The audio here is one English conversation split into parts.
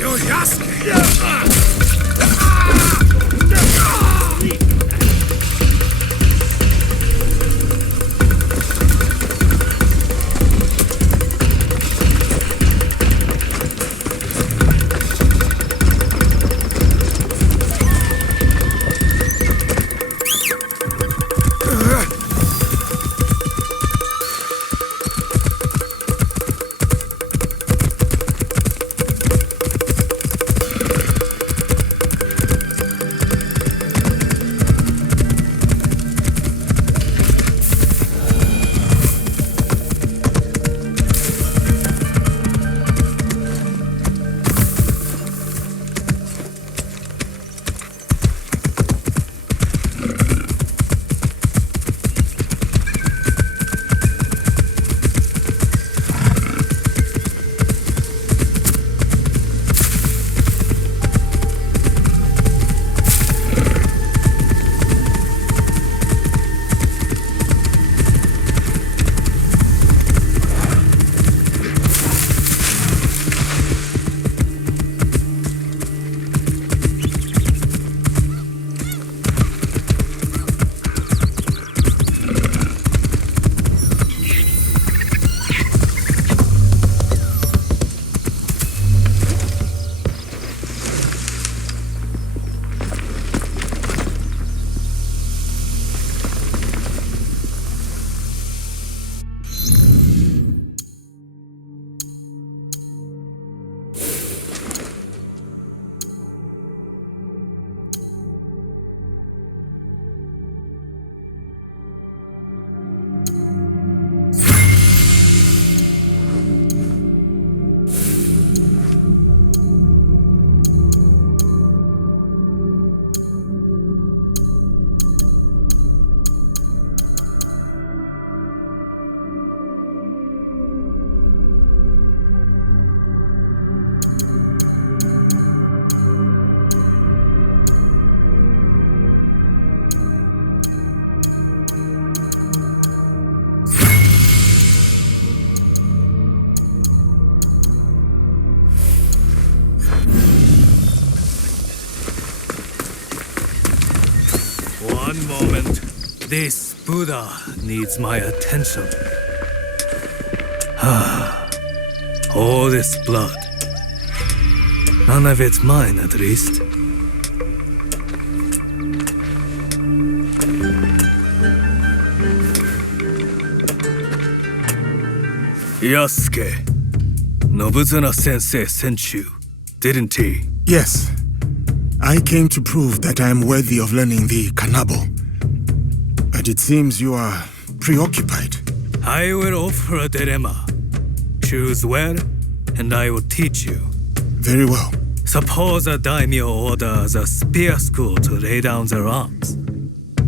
You're asking. One moment. This Buddha needs my attention. All this blood. None of it's mine, at least. Yasuke, Nobuzuna-sensei sent you, didn't he? Yes. I came to prove that I am worthy of learning the Kanabo. But it seems you are preoccupied. I will offer a dilemma. Choose where, and I will teach you. Very well. Suppose a daimyo orders a spear school to lay down their arms.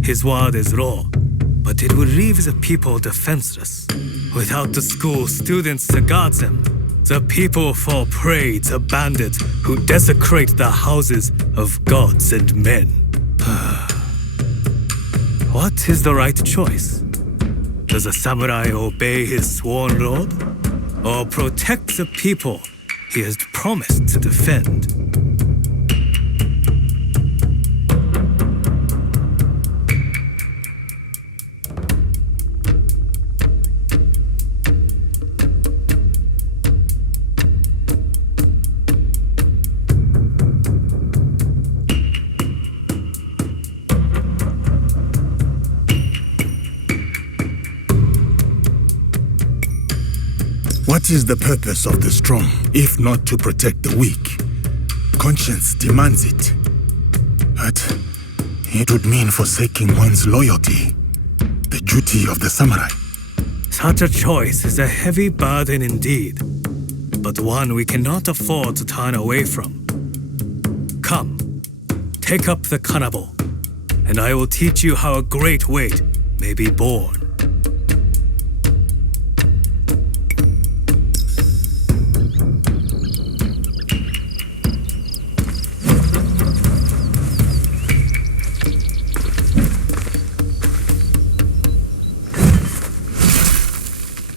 His word is law, but it will leave the people defenseless. Without the school students to guard them, the people fall prey to bandits who desecrate the houses of gods and men. What is the right choice? Does a samurai obey his sworn lord, or protect the people he has promised to defend? What is the purpose of the strong, if not to protect the weak? Conscience demands it. But it would mean forsaking one's loyalty, the duty of the samurai. Such a choice is a heavy burden indeed, but one we cannot afford to turn away from. Come, take up the kanabo, and I will teach you how a great weight may be borne.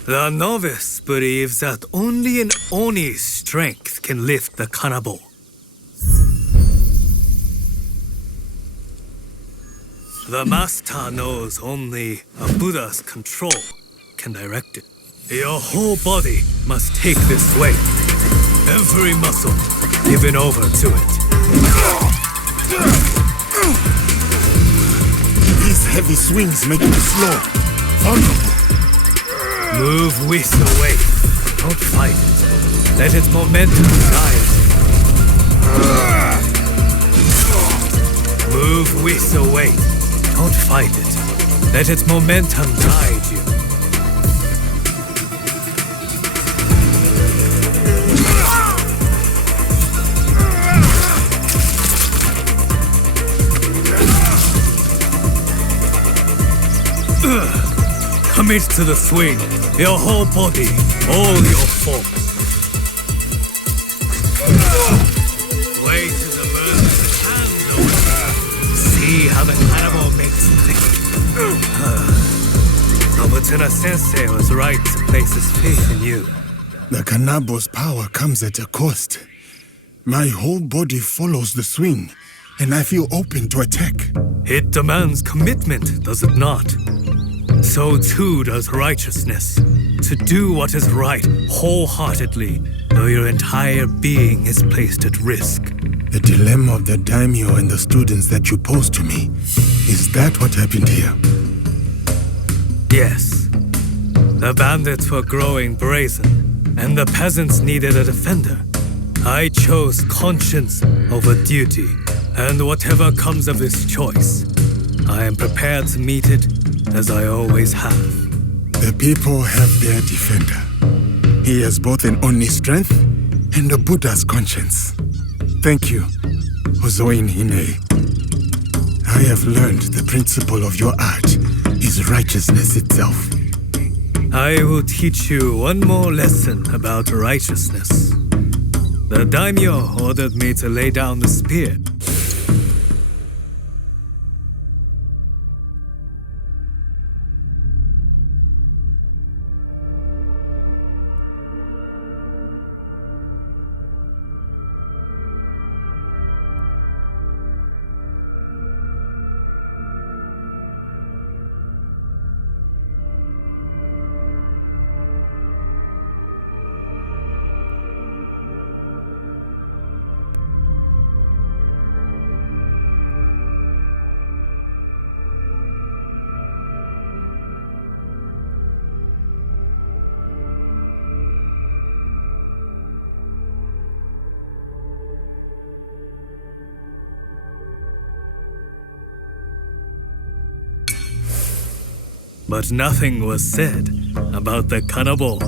The novice believes that only an Oni's strength can lift the kanabo. The master knows only a Buddha's control can direct it. Your whole body must take this weight. Every muscle given over to it. These heavy swings make me slow, vulnerable. Move with the weight. Don't fight it. Let its momentum guide you. Move with the weight. Don't fight it. Let its momentum guide you. Commit to the swing, your whole body, all your force. Way to the bird with the hand. See how the kanabo makes click. Nobuzuna-sensei was right to place his faith in you. The kanabo's power comes at a cost. My whole body follows the swing, and I feel open to attack. It demands commitment, does it not? So too does righteousness. To do what is right wholeheartedly, though your entire being is placed at risk. The dilemma of the daimyo and the students that you posed to me. Is that what happened here? Yes. The bandits were growing brazen, and the peasants needed a defender. I chose conscience over duty, and whatever comes of this choice, I am prepared to meet it as I always have. The people have their defender. He has both an Oni strength and a Buddha's conscience. Thank you, Hozoin Hine. I have learned the principle of your art is righteousness itself. I will teach you one more lesson about righteousness. The daimyo ordered me to lay down the spear. but nothing was said about the cannibal.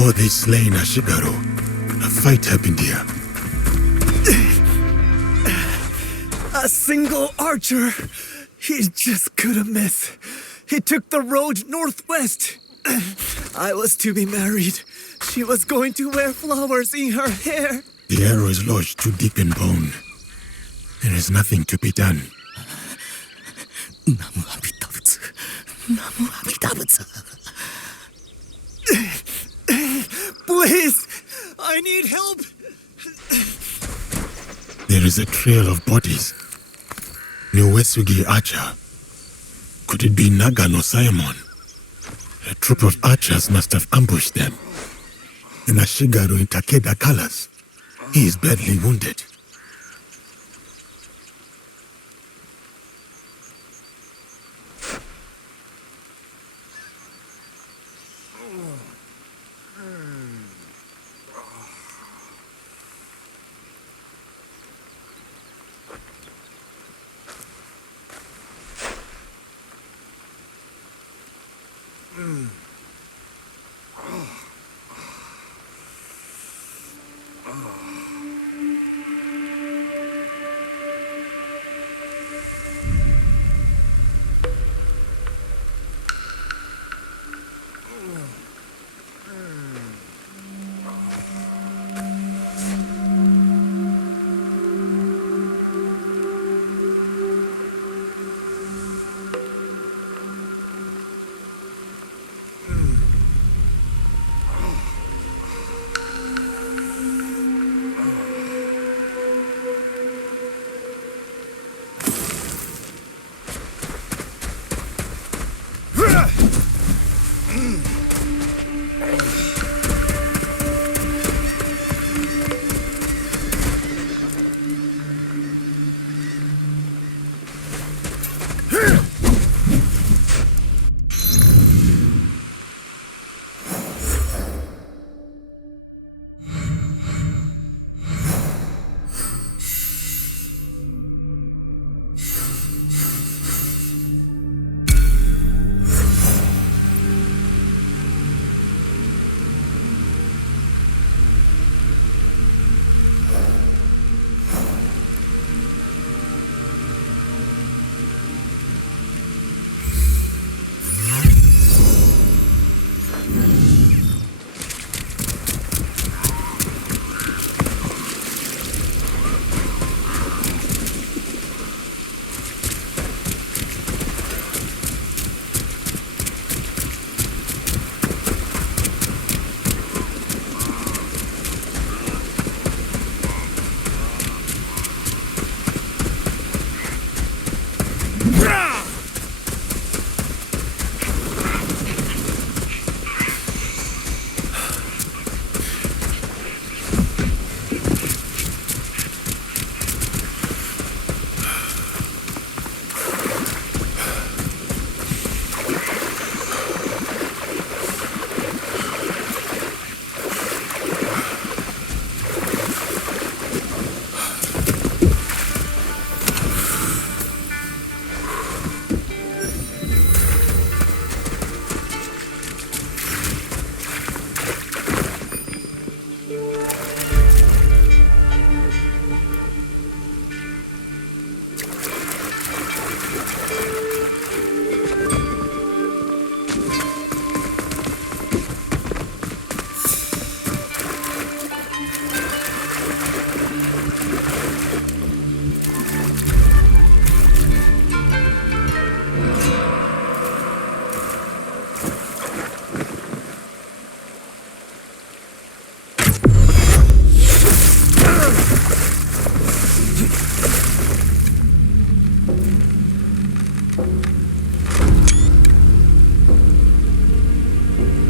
Oh, they slain Ashigaru. A fight happened here. A single archer He just couldn't miss. He took the road northwest. I was to be married. She was going to wear flowers in her hair. The arrow is lodged too deep in bone. There is nothing to be done. 나무 아비타부츠. 나무 아비타부츠. Please, I need help. There is a trail of bodies. Uesugi Archer. Could it be Nagano Simon? A troop of archers must have ambushed them. And Ashigaru in Takeda colors. He is badly wounded.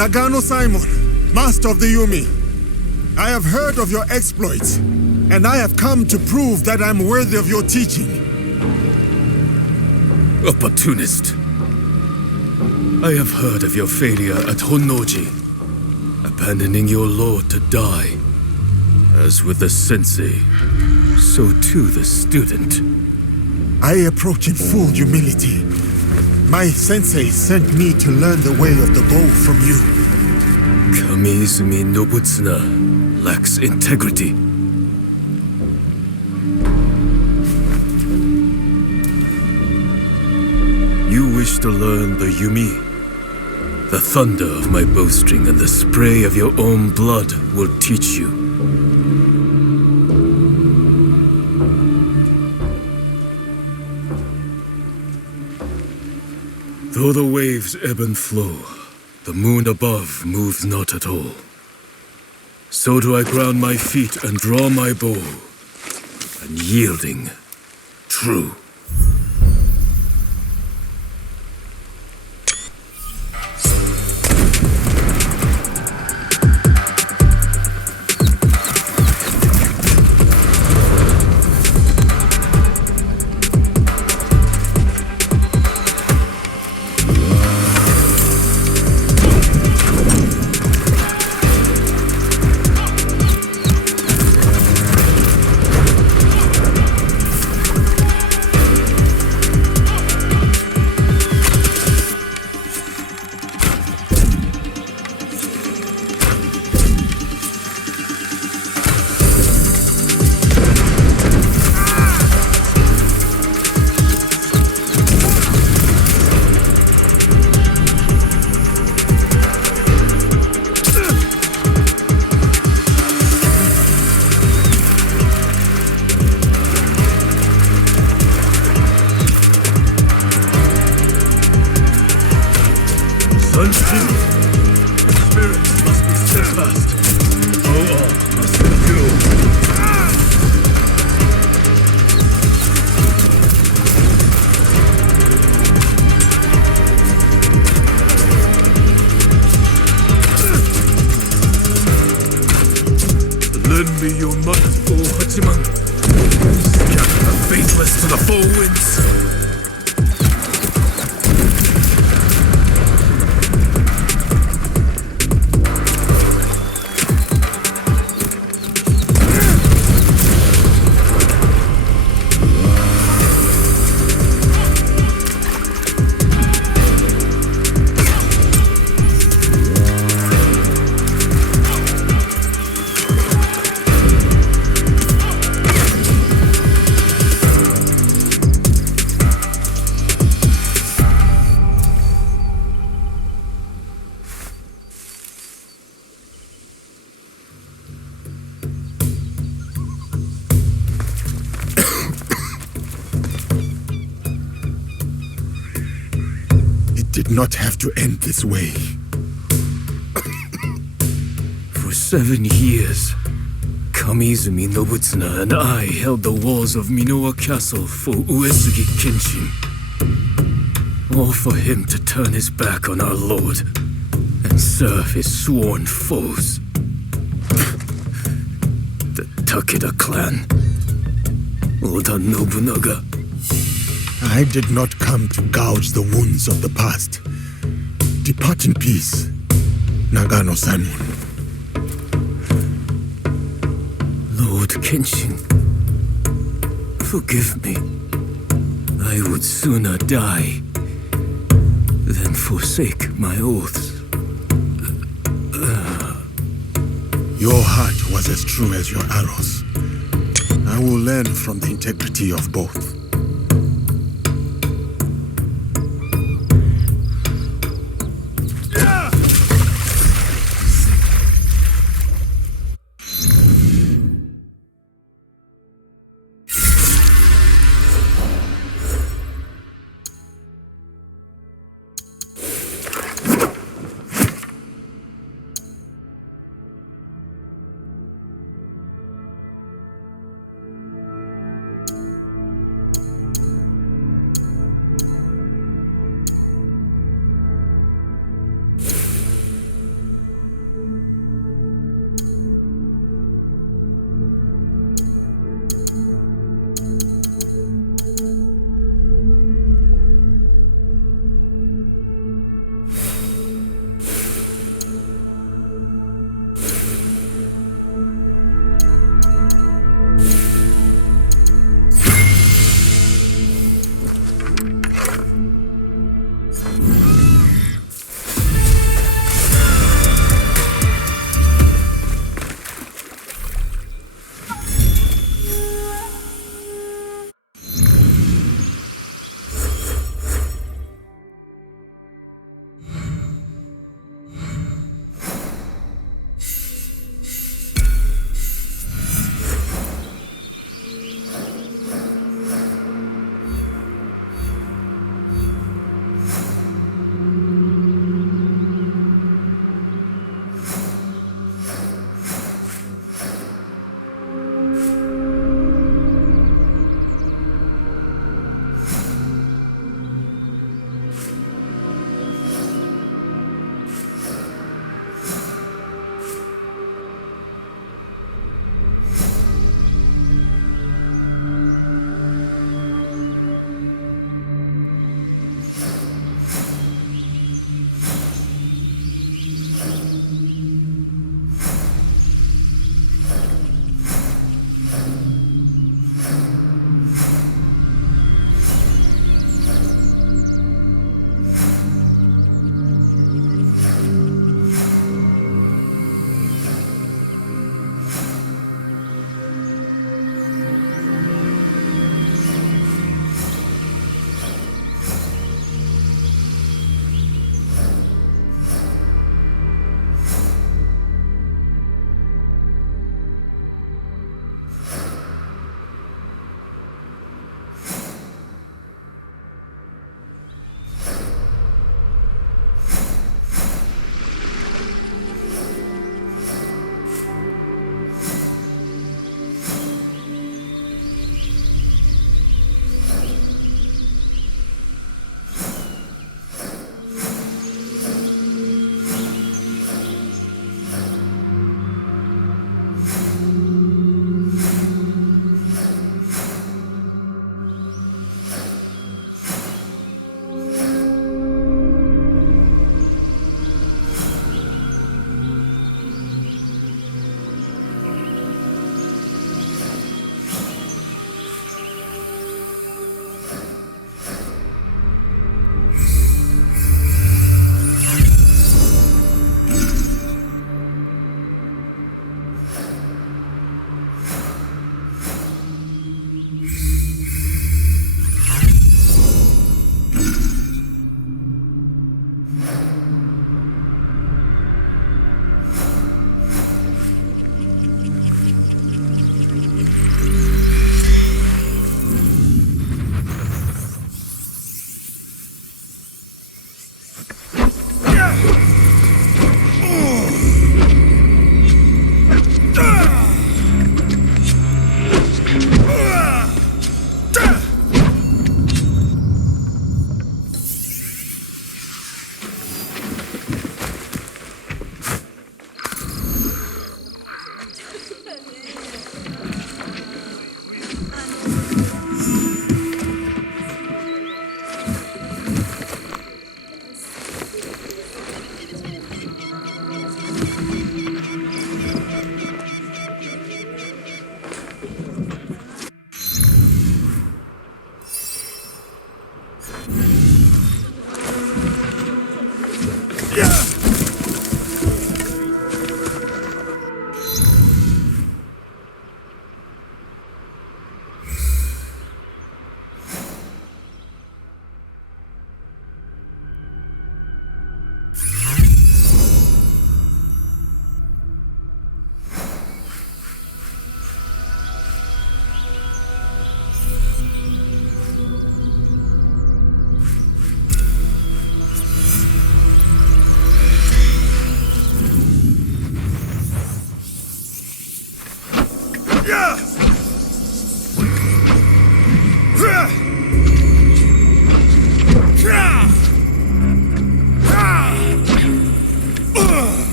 Nagano Simon, master of the Yumi. I have heard of your exploits, and I have come to prove that I'm worthy of your teaching. Opportunist. I have heard of your failure at Honnoji, abandoning your lord to die. As with the sensei, so too the student. I approach in full humility. My sensei sent me to learn the way of the bow from you. Kamiizumi Nobutsuna lacks integrity. wish to learn the Yumi? The thunder of my bowstring and the spray of your own blood will teach you. Though the waves ebb and flow, the moon above moves not at all. So do I ground my feet and draw my bow, unyielding, true. Lend me your might, O Hachiman. Scatter the faithless to the four winds. Did not have to end this way. For 7 years, Kamizumi Nobutsuna and I held the walls of Minowa Castle for Uesugi Kenshin. All for him to turn his back on our lord and serve his sworn foes. The Takeda clan. Oda Nobunaga. I did not come to gouge the wounds of the past. Depart in peace, Nagano-Sanmon. Lord Kenshin, forgive me. I would sooner die than forsake my oaths. Your heart was as true as your arrows. I will learn from the integrity of both.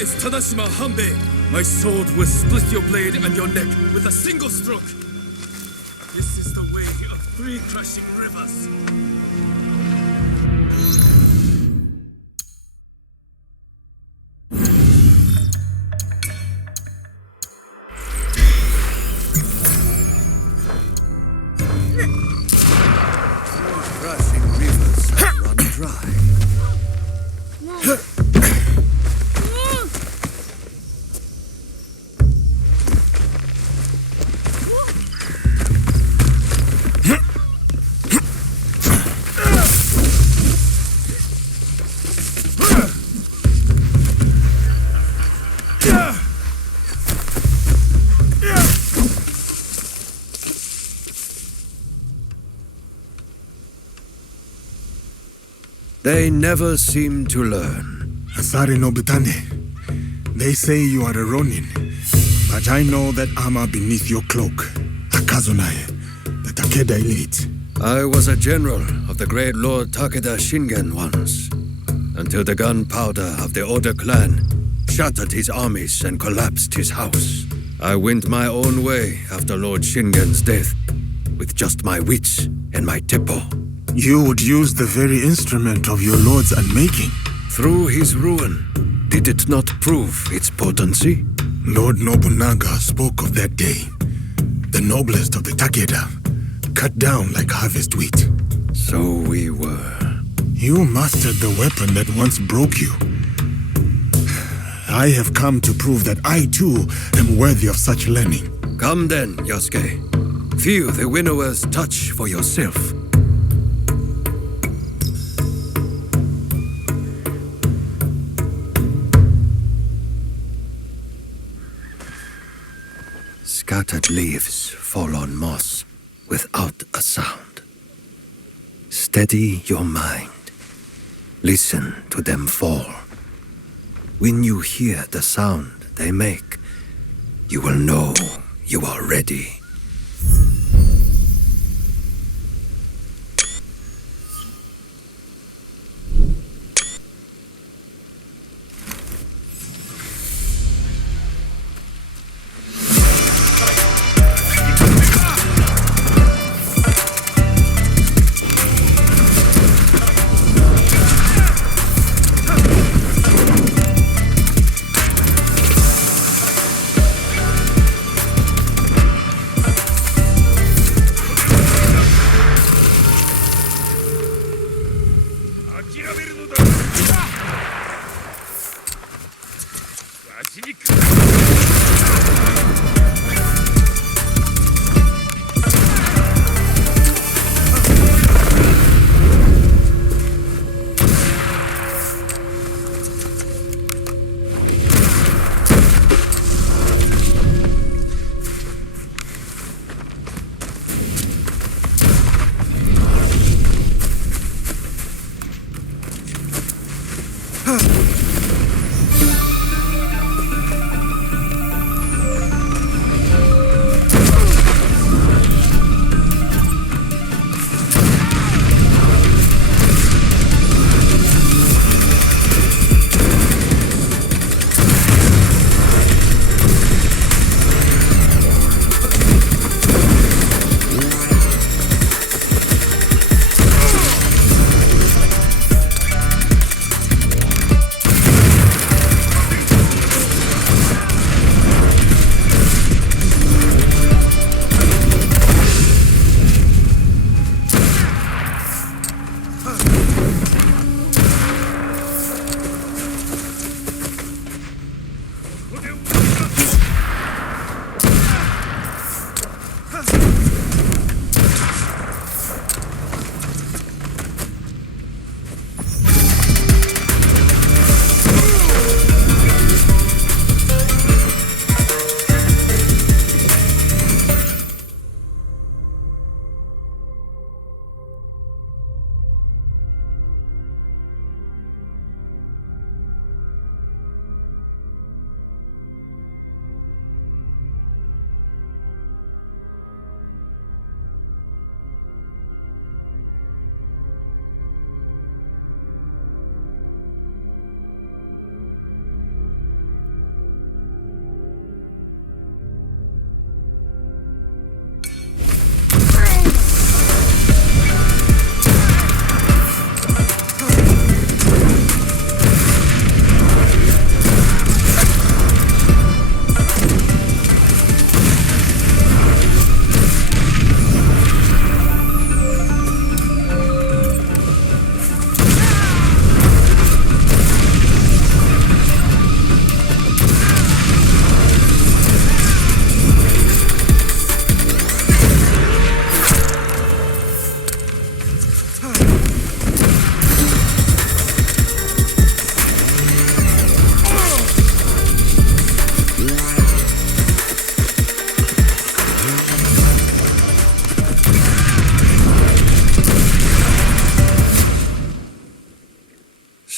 is Tadashima Hanbei. My sword will split your blade and your neck with a single stroke. This is the way of 3 crashing rivers. Rushing rivers have run dry. They never seem to learn. Asari Nobutane, they say you are a Ronin, but I know that armor beneath your cloak, Akazunae, the Takeda elite. I was a general of the great Lord Takeda Shingen once, until the gunpowder of the Oda clan shattered his armies and collapsed his house. I went my own way after Lord Shingen's death, with just my wits and my teppo. You would use the very instrument of your lord's unmaking. Through his ruin, did it not prove its potency? Lord Nobunaga spoke of that day. The noblest of the Takeda, cut down like harvest wheat. So we were. You mastered the weapon that once broke you. I have come to prove that I too am worthy of such learning. Come then, Yosuke. Feel the winnower's touch for yourself. Scattered leaves fall on moss without a sound. Steady your mind. Listen to them fall. When you hear the sound they make, you will know you are ready.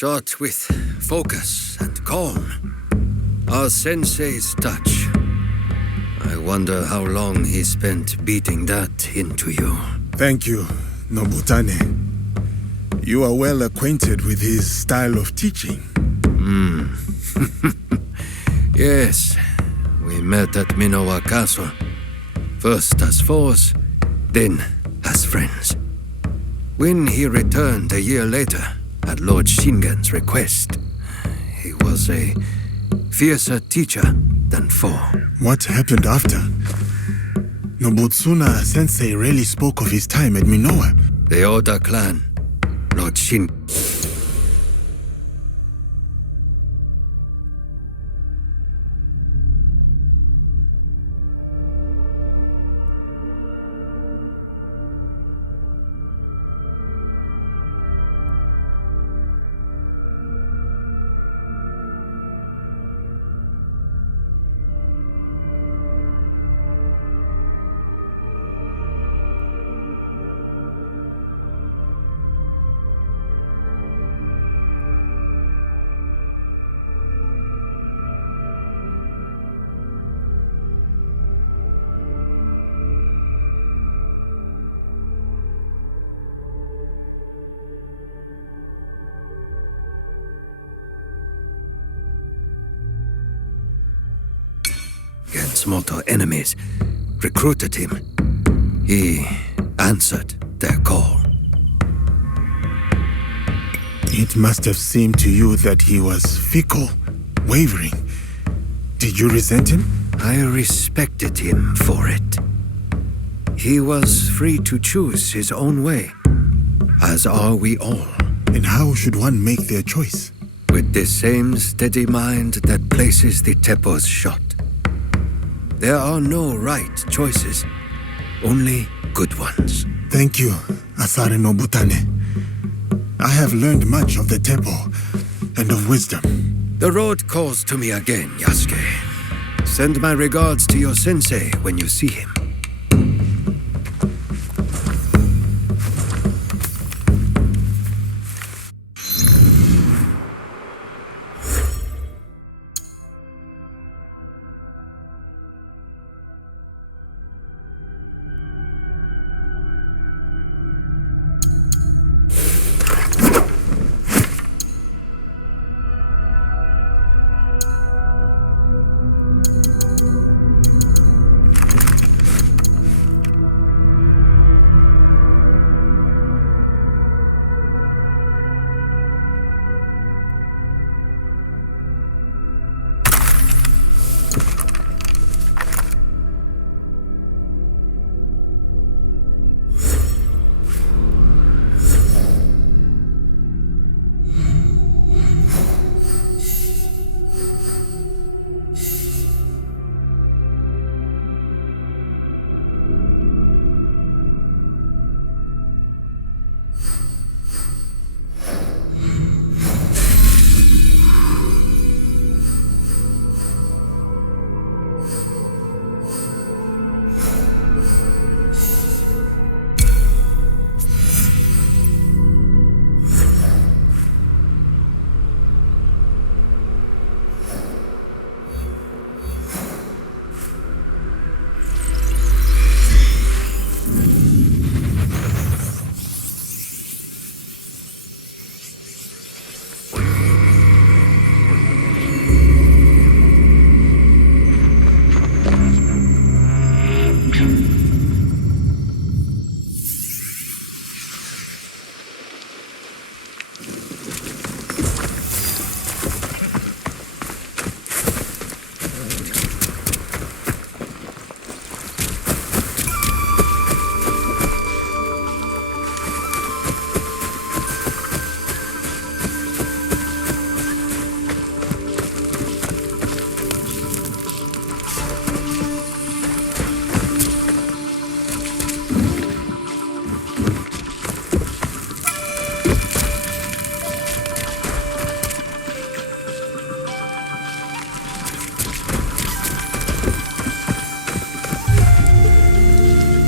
shot with focus and calm. Our sensei's touch. I wonder how long he spent beating that into you. Thank you, Nobutane. You are well acquainted with his style of teaching. Yes, we met at Minowa Castle. First as foes, then as friends. When he returned a year later, at Lord Shingen's request, he was a fiercer teacher than foe. What happened after? Nobutsuna Sensei rarely spoke of his time at Minowa. The Oda clan, Lord Shin. Against mortal enemies, recruited him. He answered their call. It must have seemed to you that he was fickle, wavering. Did you resent him? I respected him for it. He was free to choose his own way, as are we all. And how should one make their choice? With the same steady mind that places the Teppo's shot. There are no right choices, only good ones. Thank you, Asare Nobutane. I have learned much of the temple and of wisdom. The road calls to me again, Yasuke. Send my regards to your sensei when you see him.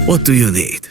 What do you need?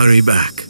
hurry back.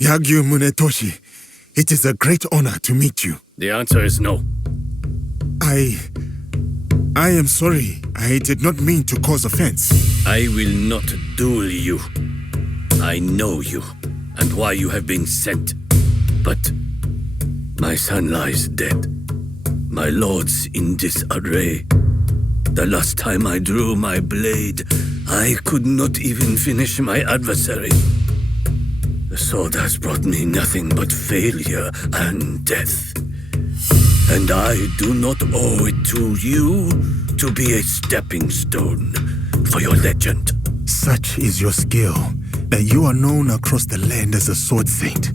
Yagyu Munetoshi, it is a great honor to meet you. The answer is no. I am sorry. I did not mean to cause offense. I will not duel you. I know you and why you have been sent. But my son lies dead. My lords in disarray. The last time I drew my blade, I could not even finish my adversary. The sword has brought me nothing but failure and death. And I do not owe it to you to be a stepping stone for your legend. Such is your skill that you are known across the land as a sword saint.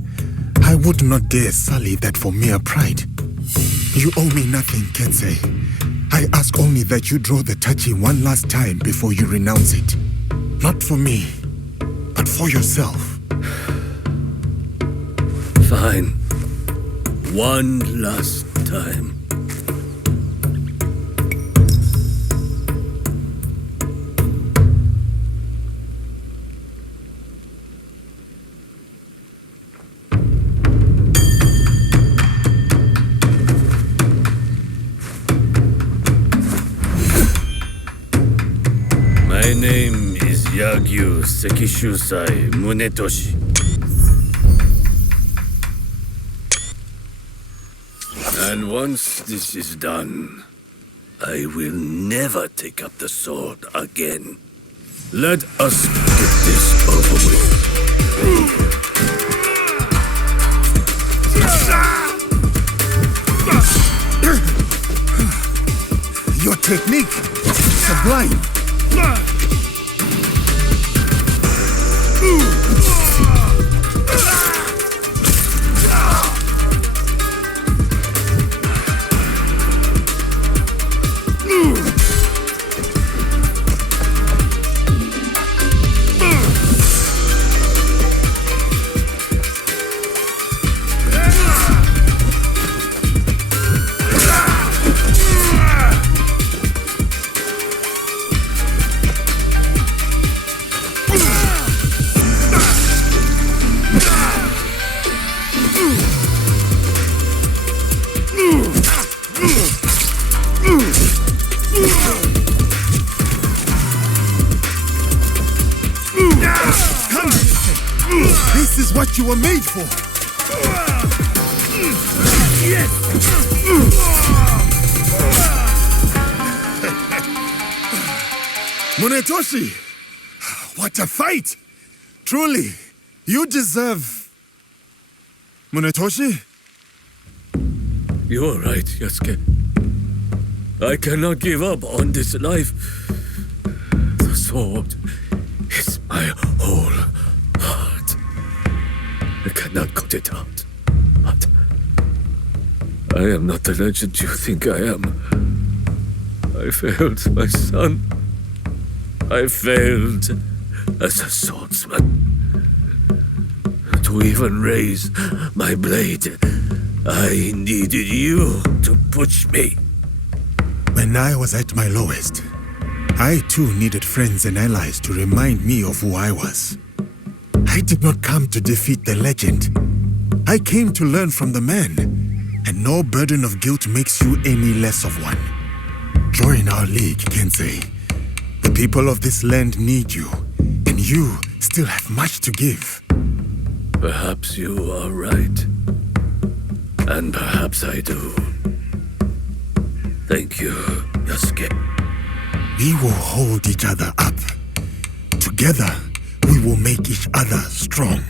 I would not dare sully that for mere pride. You owe me nothing, Kensei. I ask only that you draw the tachi one last time before you renounce it. Not for me, but for yourself. Fine. One last time. My name is Yagyu Sekishusai Munetoshi. And once this is done, I will never take up the sword again. Let us get this over with. Your technique, sublime. This is what you were made for. Munetoshi, what a fight! Truly, you deserve... Munetoshi? You're right, Yasuke. I cannot give up on this life. The sword is my whole heart. I cannot cut it out. But I am not the legend you think I am. I failed my son. I failed as a swordsman. To even raise my blade, I needed you to push me. When I was at my lowest, I too needed friends and allies to remind me of who I was. I did not come to defeat the legend. I came to learn from the man, and no burden of guilt makes you any less of one. Join our league, Kensei. The people of this land need you, and you still have much to give. Perhaps you are right. And perhaps I do. Thank you, Yasuke. We will hold each other up. Together, we will make each other strong.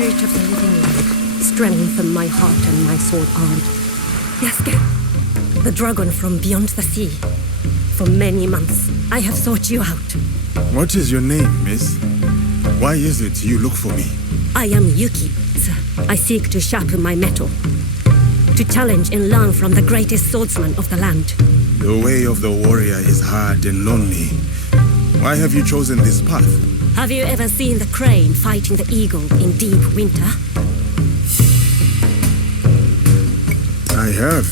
Spirit of the living land, strengthen my heart and my sword arm. Yaske, the dragon from beyond the sea. For many months, I have sought you out. What is your name, miss? Why is it you look for me? I am Yuki, sir. I seek to sharpen my mettle. To challenge and learn from the greatest swordsman of the land. The way of the warrior is hard and lonely. Why have you chosen this path? Have you ever seen the crane fighting the eagle in deep winter? I have.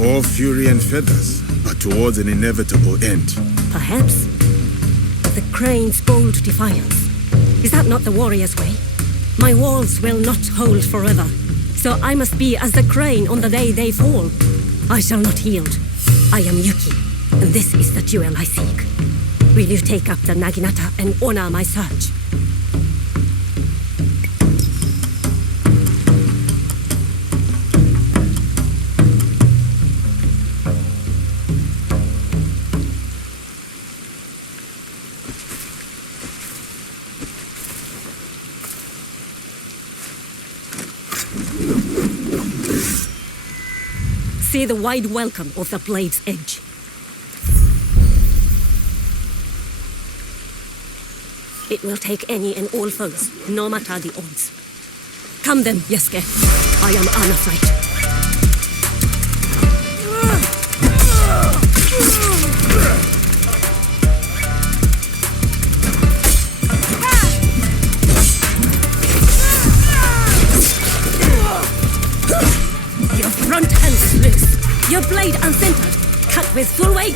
All fury and feathers, but towards an inevitable end. Perhaps. The crane's bold defiance. Is that not the warrior's way? My walls will not hold forever. So I must be as the crane on the day they fall. I shall not yield. I am Yuki, and this is the jewel I seek. Will you take up the Naginata and honor my search? See the wide welcome of the blade's edge. It will take any and all foes, no matter the odds. Come then, Yaske. I am unafraid. Your front hand is loose. Your blade uncentered. Cut with full weight.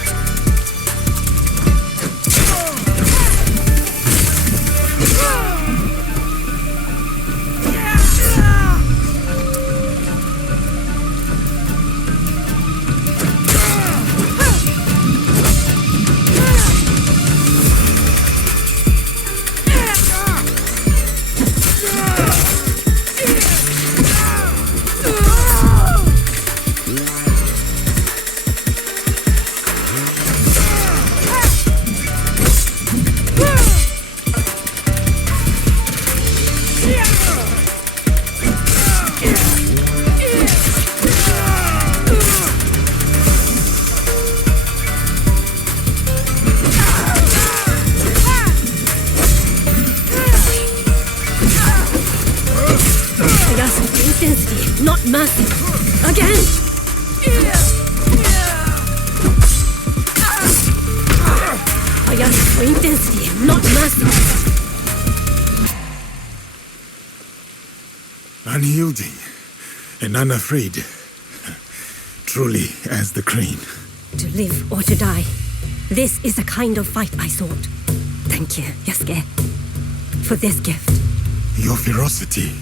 Intensity, not mercy. Again! I ask for intensity, not mercy. Unyielding and unafraid. Truly as the crane. To live or to die. This is the kind of fight I sought. Thank you, Yaske, for this gift. Your ferocity,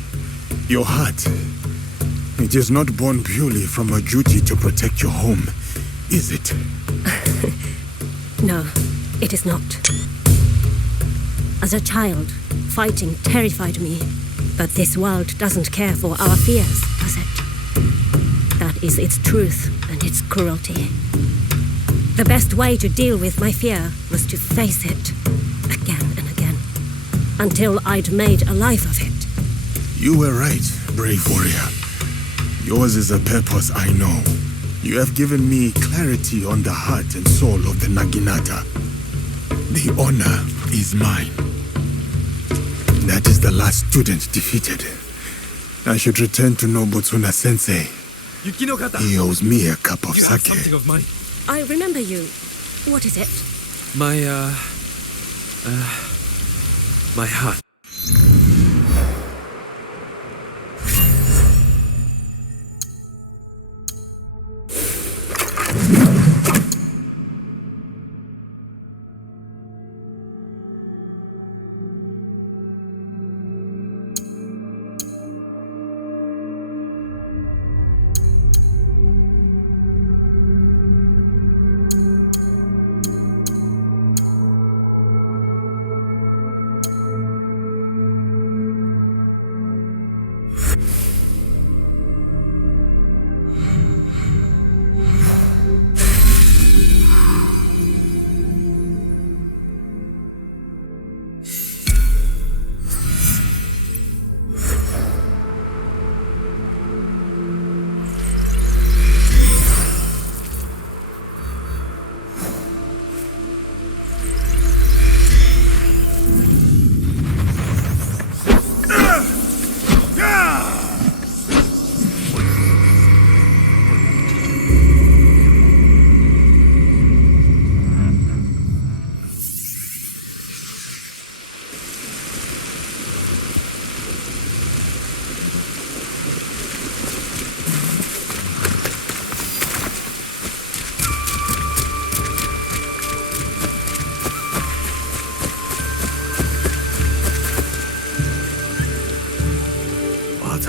your heart. It is not born purely from a duty to protect your home, is it? No, it is not. As a child, fighting terrified me. But this world doesn't care for our fears, does it? That is its truth and its cruelty. The best way to deal with my fear was to face it again and again, until I'd made a life of it. You were right, brave warrior. Yours is a purpose I know. You have given me clarity on the heart and soul of the Naginata. The honor is mine. That is the last student defeated. I should return to Nobutsuna Sensei. He owes me a cup of sake. Something of mine. I remember you. What is it? My heart.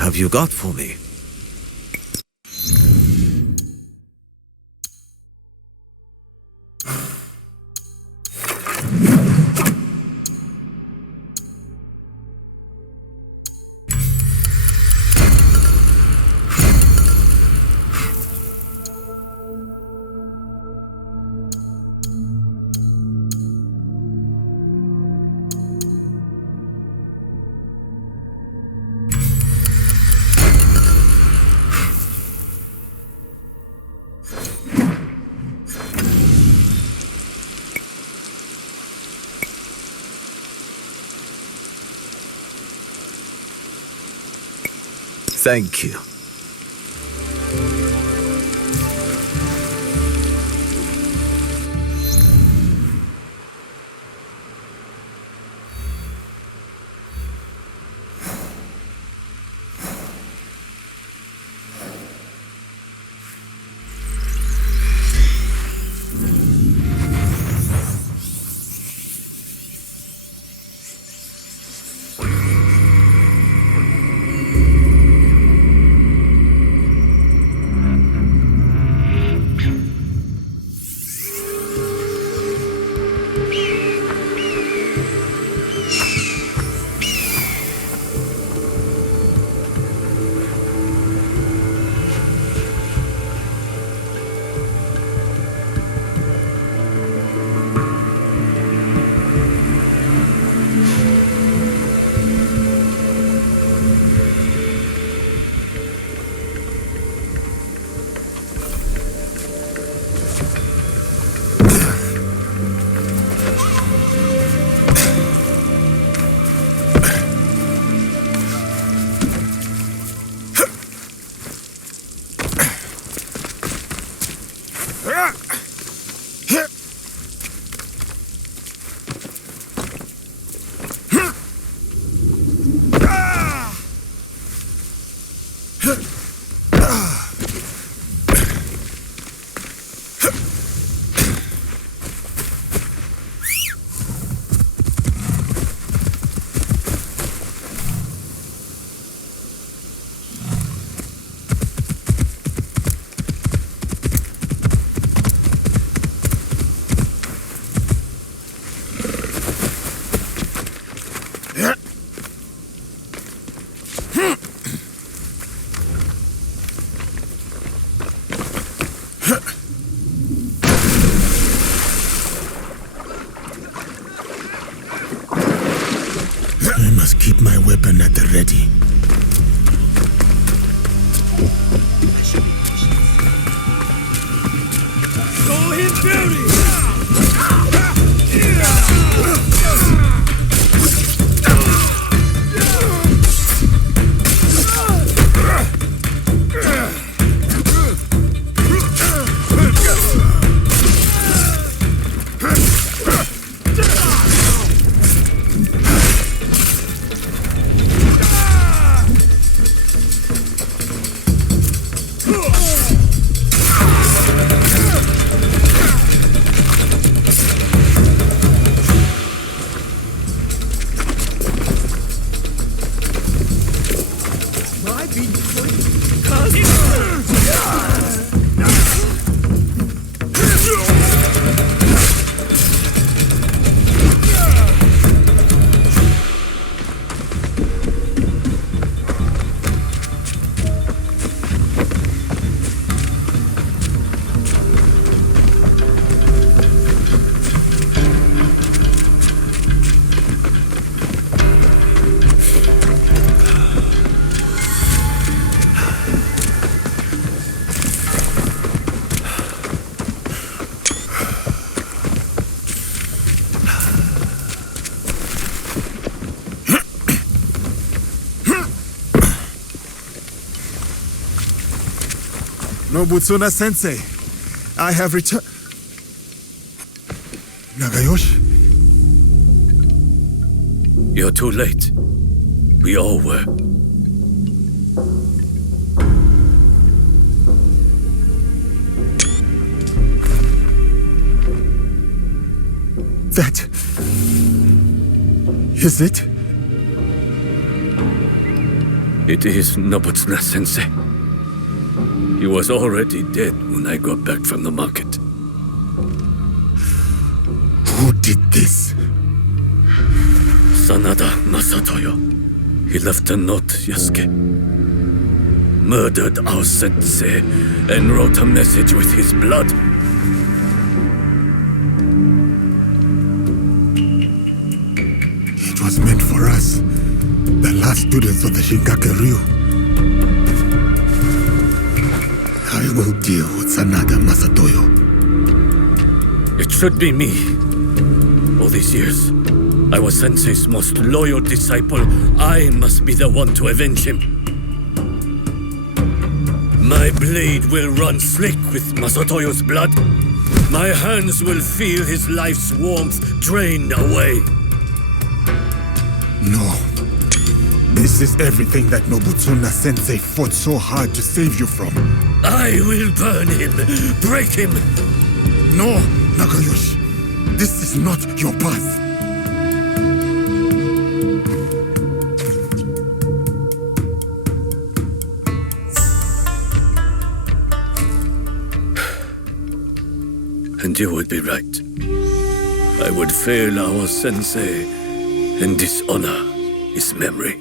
have you got for me? Thank you. I must keep my weapon at the ready. Show him beauty! Nobutsuna Sensei, I have returned. Nagayoshi? You're too late. We all were. That is it? It is Nobutsuna-sensei. He was already dead when I got back from the market. Who did this? Sanada Masatoyo. He left a note, Yasuke. Murdered our sensei and wrote a message with his blood. It was meant for us, the last students of the Shinkake Ryu. I will deal with Sanada Masatoyo. It should be me. All these years, I was Sensei's most loyal disciple. I must be the one to avenge him. My blade will run slick with Masatoyo's blood. My hands will feel his life's warmth drain away. No. This is everything that Nobutsuna-sensei fought so hard to save you from. I will burn him, break him. No, Nagayoshi. This is not your path. And you would be right. I would fail our sensei and dishonor his memory.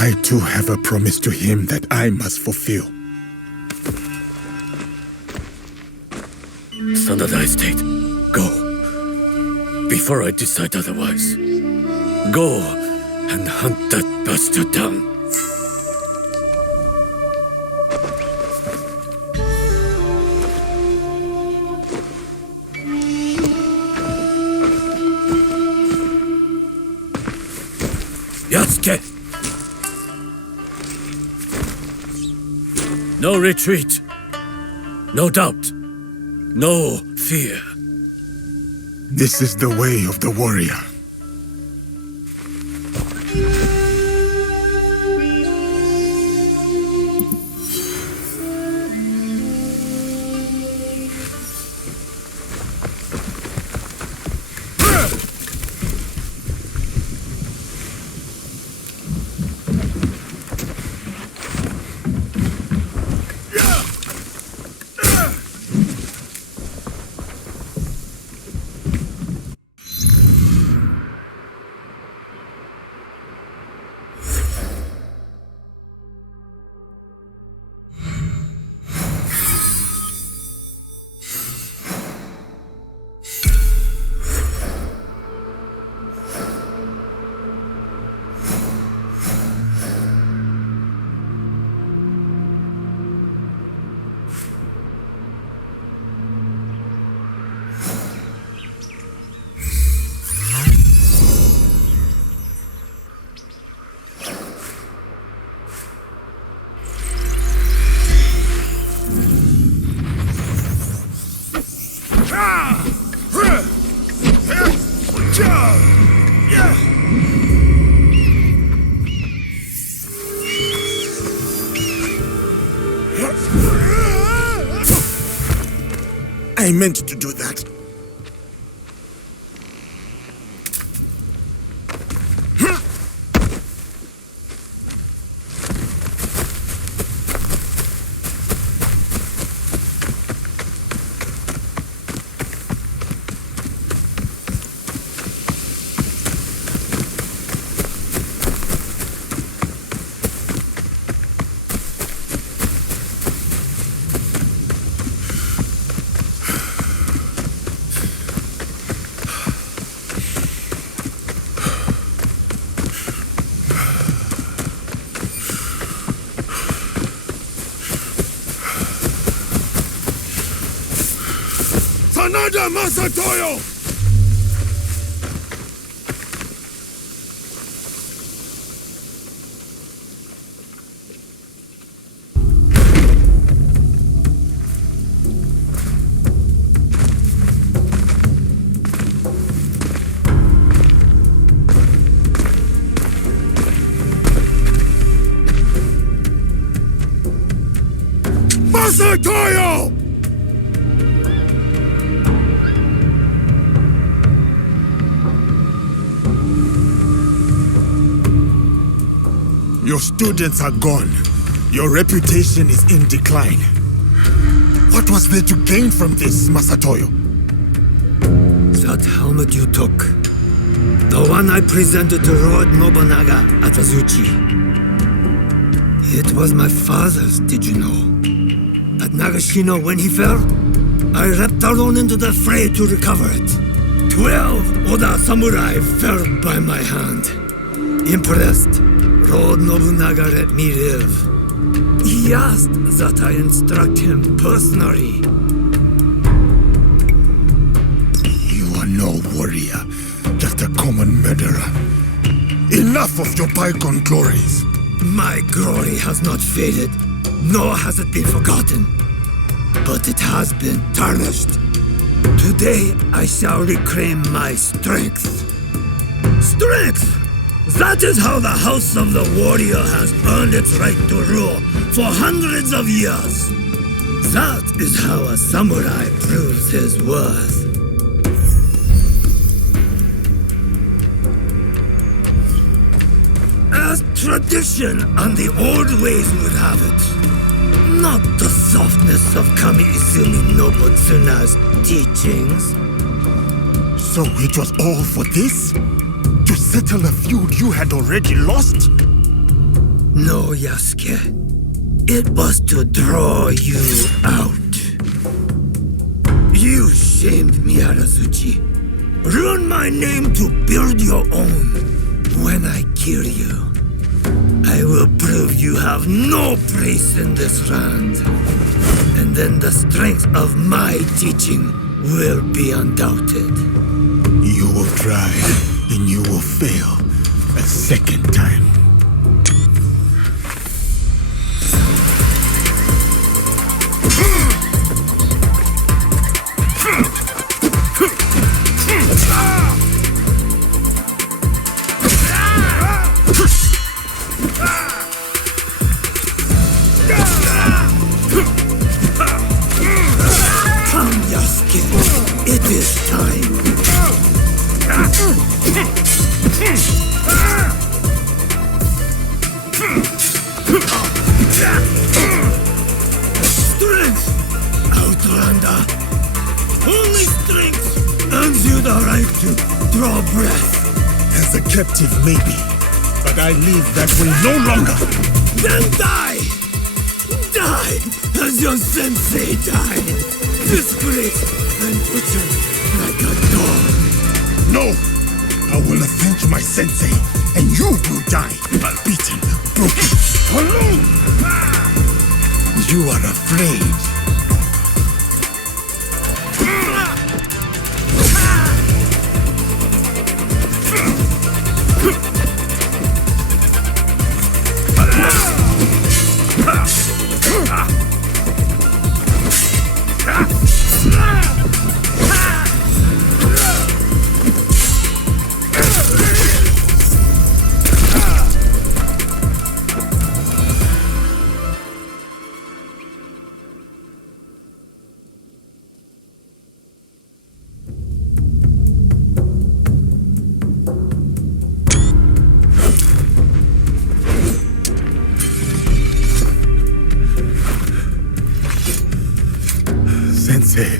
I too have a promise to him that I must fulfill. Sanada Estate, go. Before I decide otherwise. Go and hunt that bastard down. Yasuke! No retreat. No doubt. No fear. This is the way of the warrior. I meant to do that. Sanada Masatoyo! Masatoyo! Your students are gone. Your reputation is in decline. What was there to gain from this, Masatoyo? That helmet you took. The one I presented to Lord Nobunaga at Azuchi. It was my father's, did you know? At Nagashino when he fell, I leapt alone into the fray to recover it. 12 Oda samurai fell by my hand. Impressed, Lord Nobunaga let me live. He asked that I instruct him personally. You are no warrior, just a common murderer. Enough of your bygone glories. My glory has not faded, nor has it been forgotten. But it has been tarnished. Today I shall reclaim my strength. Strength! That is how the House of the Warrior has earned its right to rule for hundreds of years. That is how a samurai proves his worth. As tradition and the old ways would have it. Not the softness of Kami-Izumi Nobutsuna's teachings. So it was all for this? To settle a feud you had already lost? No, Yasuke. It was to draw you out. You shamed me, Arazuchi. Ruined my name to build your own. When I kill you, I will prove you have no place in this land. And then the strength of my teaching will be undoubted. You will try, and you will fail a second time. Come, Yasuke. It is time. Strength, Outlander. Only strength earns you the right to draw breath. As a captive, maybe, but I live that way no longer. Then die! Die as your sensei died! Disgraced and butchered like a dog. No! I will avenge my sensei, and you will die, beaten, broken, alone! You are afraid. Sensei,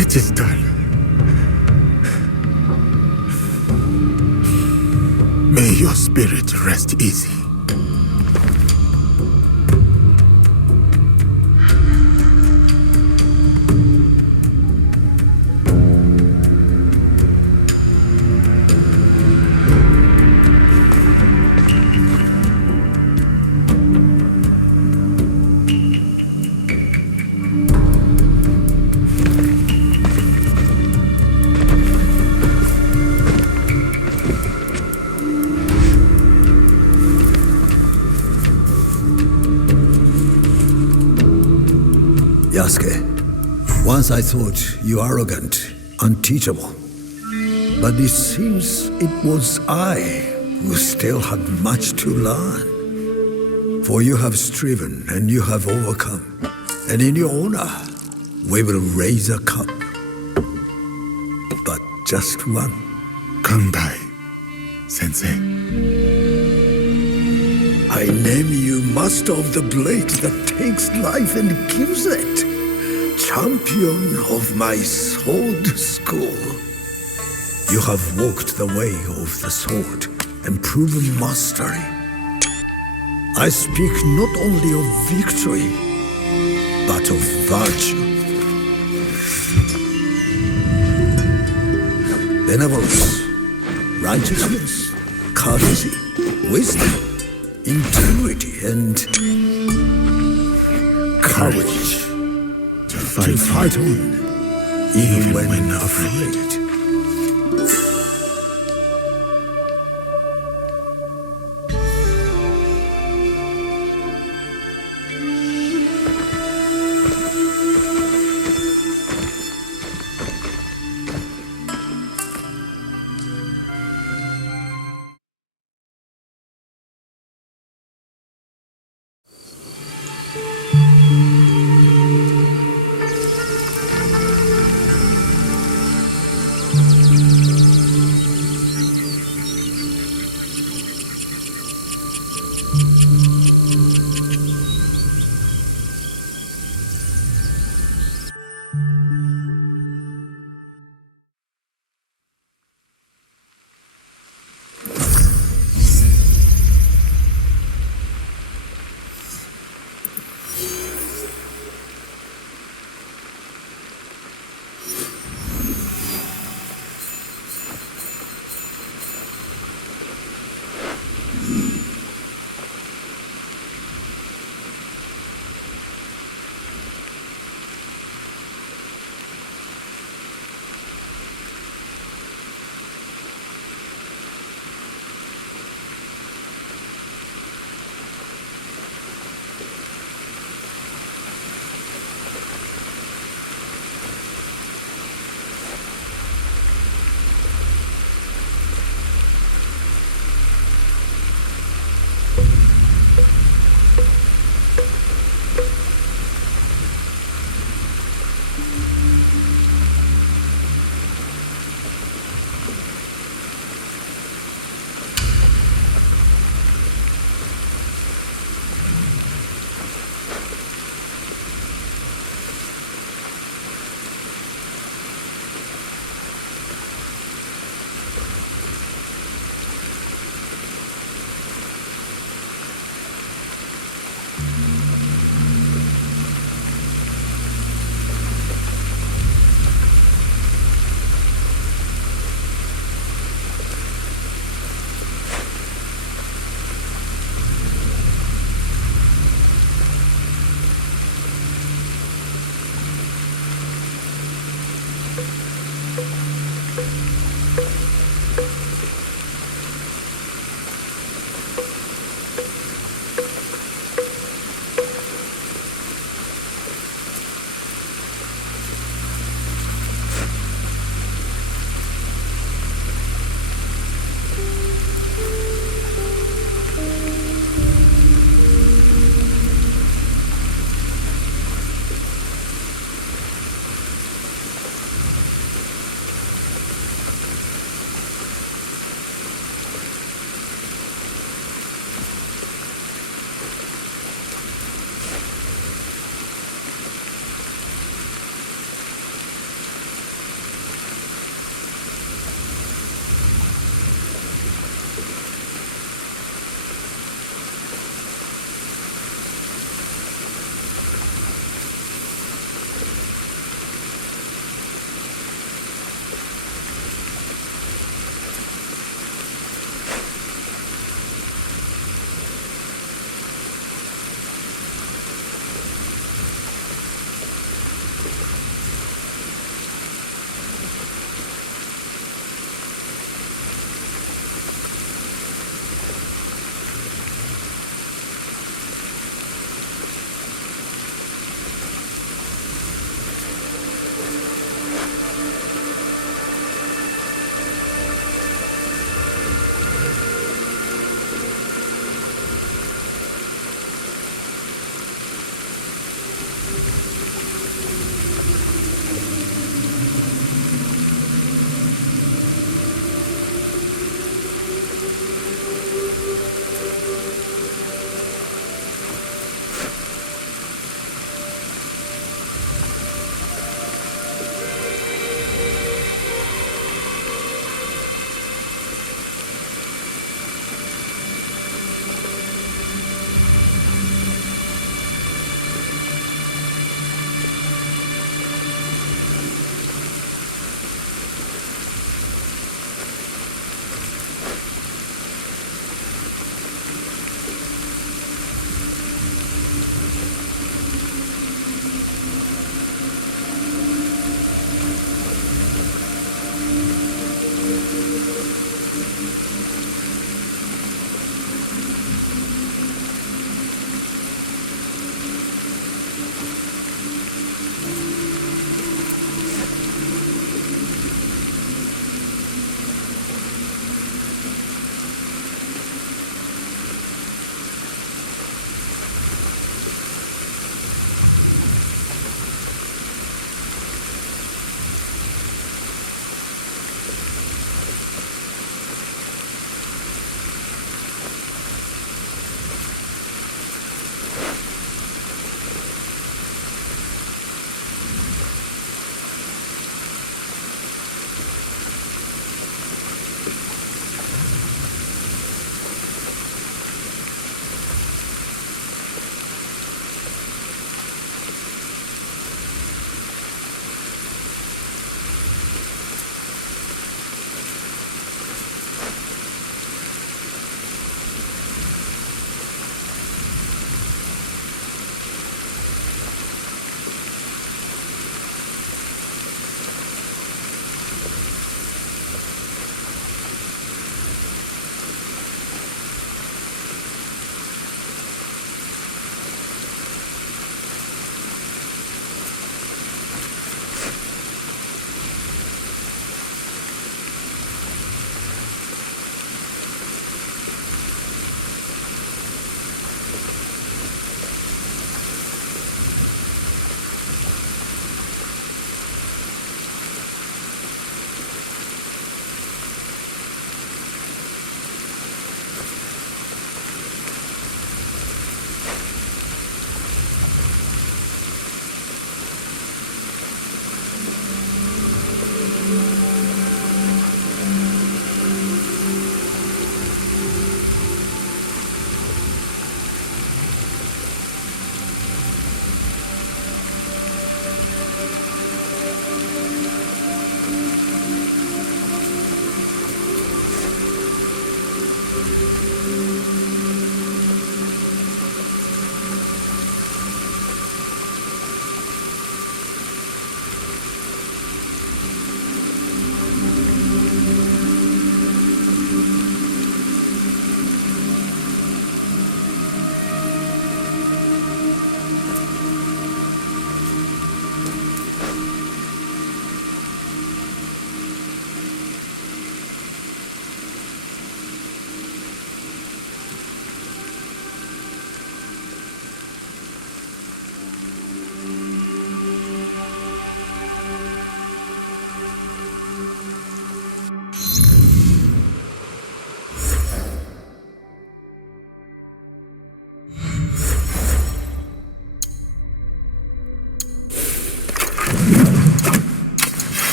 it is done. May your spirit rest easy. Yasuke, once I thought you arrogant, unteachable. But it seems it was I who still had much to learn. For you have striven and you have overcome. And in your honor, we will raise a cup. But just one. Come by, Sensei. I name you Master of the Blade that takes life and gives it. Champion of my sword school. You have walked the way of the sword and proven mastery. I speak not only of victory, but of virtue. Benevolence, righteousness, courtesy, wisdom, integrity, and courage. To To fight on, even when afraid.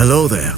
Hello there.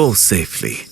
Go safely.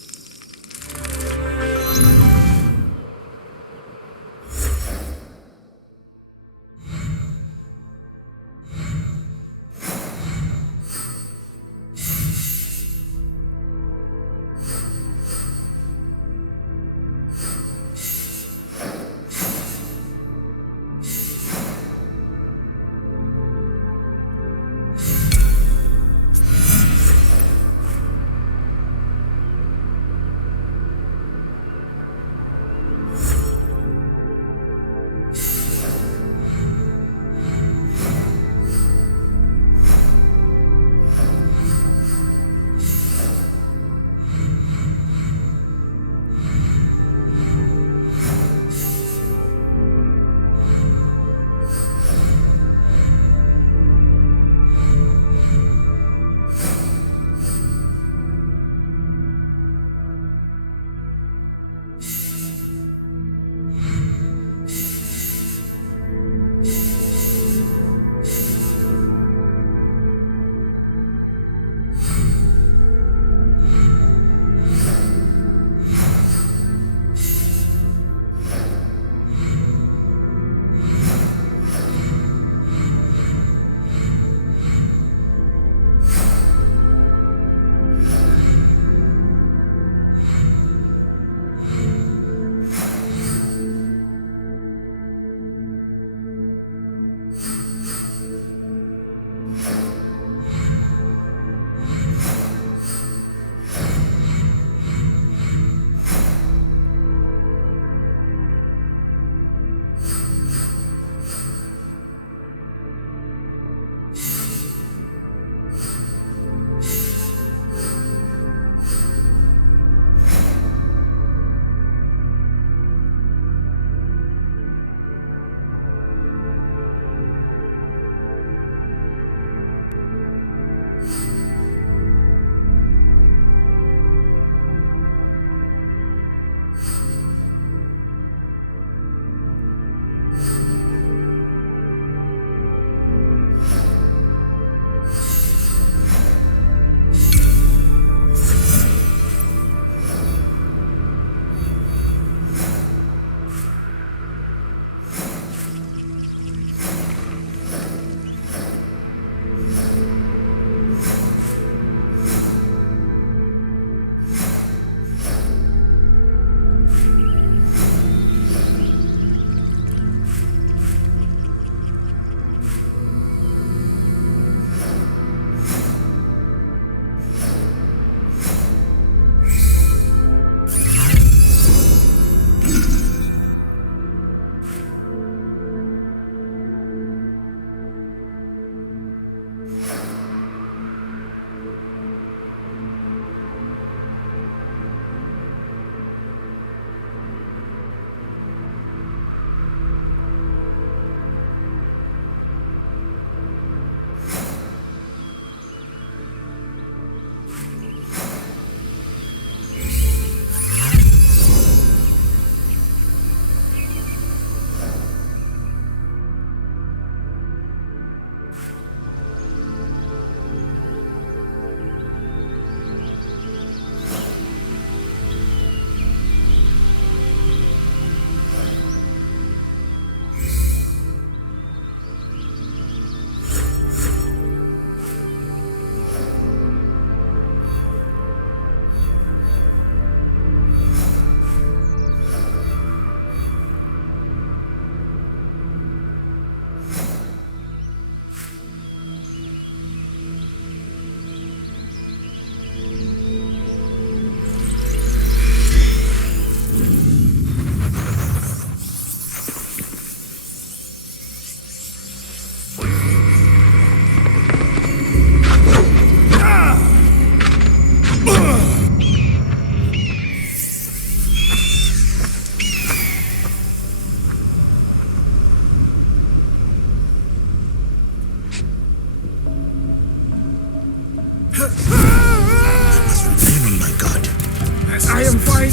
I am fine.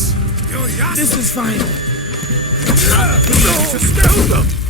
This is fine. Dispel them.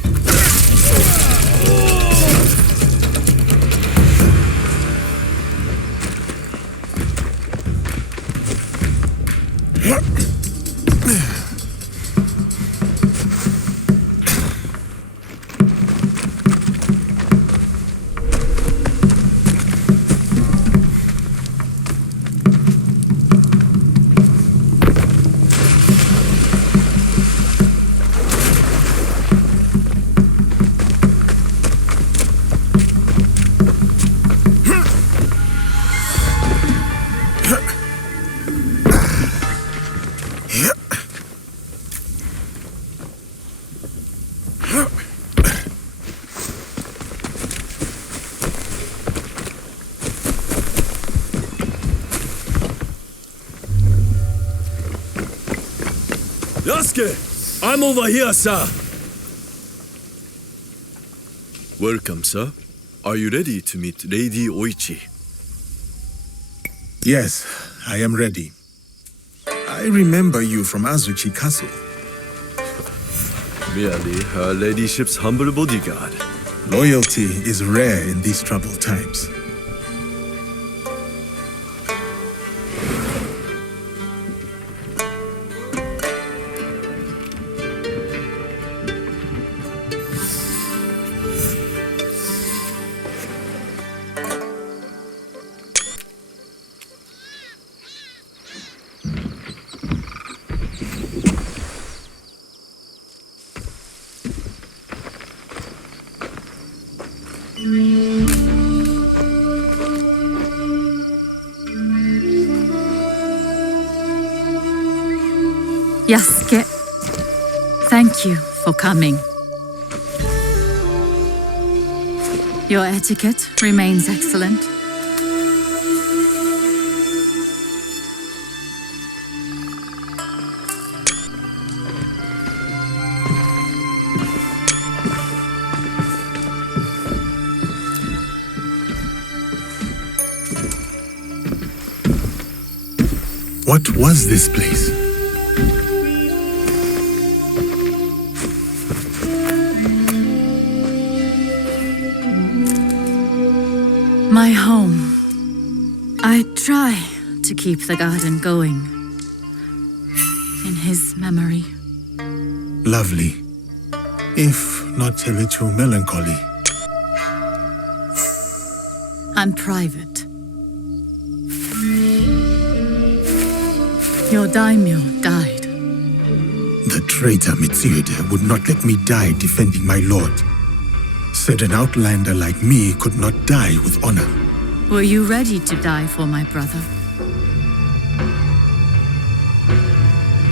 Yasuke! I'm over here, sir! Welcome, sir. Are you ready to meet Lady Oichi? Yes, I am ready. I remember you from Azuchi Castle. Merely her ladyship's humble bodyguard. Loyalty is rare in these troubled times. Yasuke, thank you for coming. Your etiquette remains excellent. What was this place? My home. I try to keep the garden going. In his memory. Lovely, if not a little melancholy. I'm private. Your daimyo died. The traitor Mitsuhide would not let me die defending my lord. Said an outlander like me could not die with honor. Were you ready to die for my brother?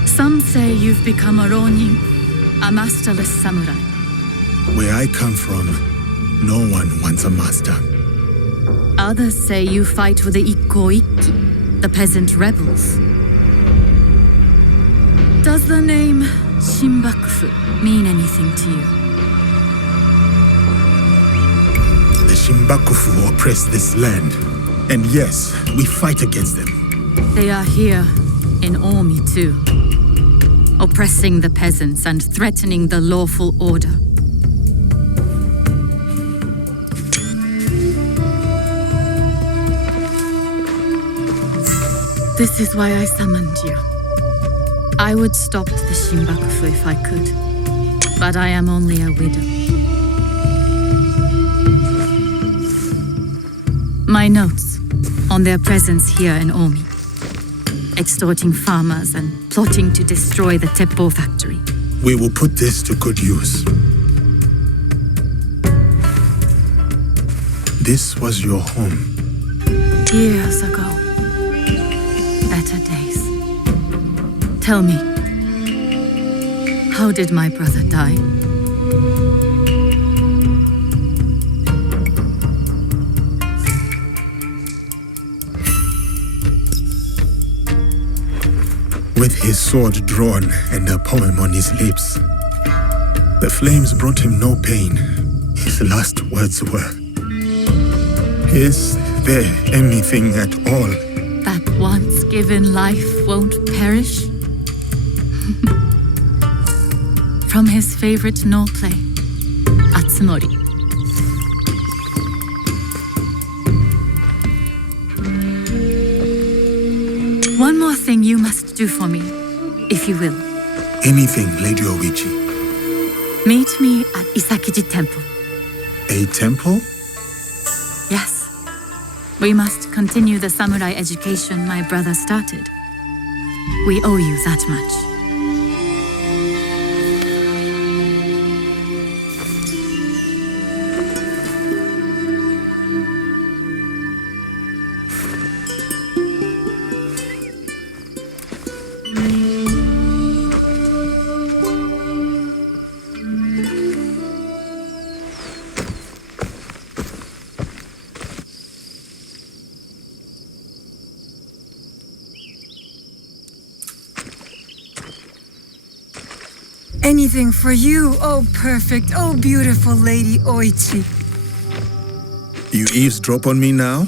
Some say you've become a ronin, a masterless samurai. Where I come from, no one wants a master. Others say you fight with the Ikko Ikki, the peasant rebels. Does the name Shinbakufu mean anything to you? The Shinbakufu oppress this land. And yes, we fight against them. They are here in Omi too, oppressing the peasants and threatening the lawful order. This is why I summoned you. I would stop the Shinbakufu if I could, but I am only a widow. My notes on their presence here in Omi, extorting farmers and plotting to destroy the Teppo factory. We will put this to good use. This was your home. Years ago. Better days. Tell me, how did my brother die? With his sword drawn and a poem on his lips. The flames brought him no pain. His last words were, "Is there anything at all That once given life won't perish? From his favorite no play, Atsumori. One more thing you must do for me, if you will. anything, Lady Oichi?" Meet me at Isakiji Temple. A temple? Yes. We must continue the samurai education my brother started. We owe you that much. Anything for you, oh perfect, oh beautiful Lady Oichi. You eavesdrop on me now?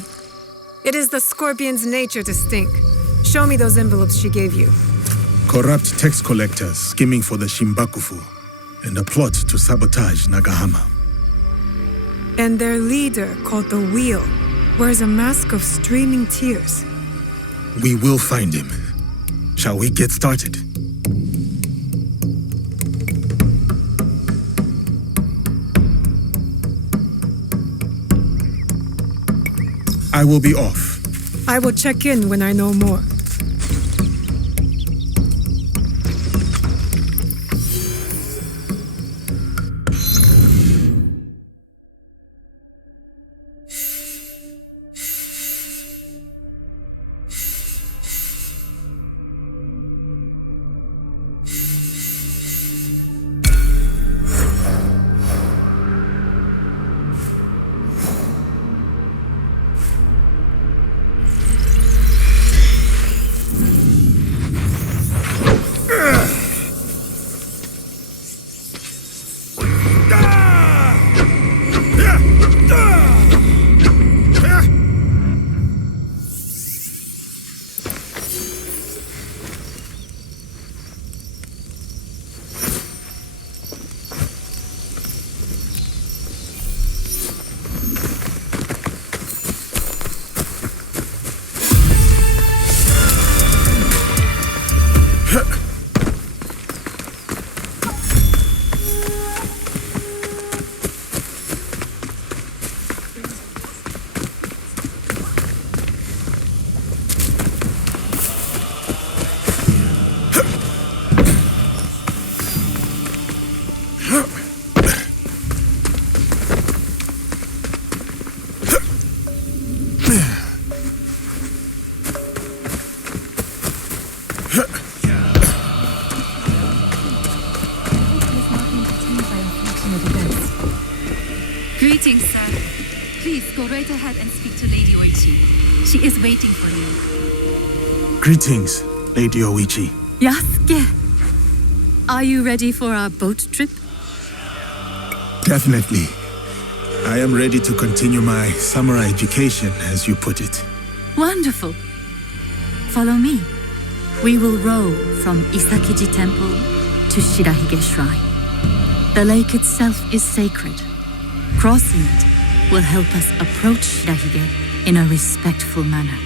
It is the scorpion's nature to stink. Show me those envelopes she gave you. Corrupt tax collectors scheming for the Shimbakufu, and a plot to sabotage Nagahama. And their leader, called the Wheel, wears a mask of streaming tears. We will find him. Shall we get started? I will be off. I will check in when I know more. Greetings, sir. Please go right ahead and speak to Lady Oichi. She is waiting for you. Greetings, Lady Oichi. Yasuke, are you ready for our boat trip? Definitely. I am ready to continue my samurai education, as you put it. Wonderful. Follow me. We will row from Isakiji Temple to Shirahige Shrine. The lake itself is sacred. Crossing it will help us approach Shirahige in a respectful manner.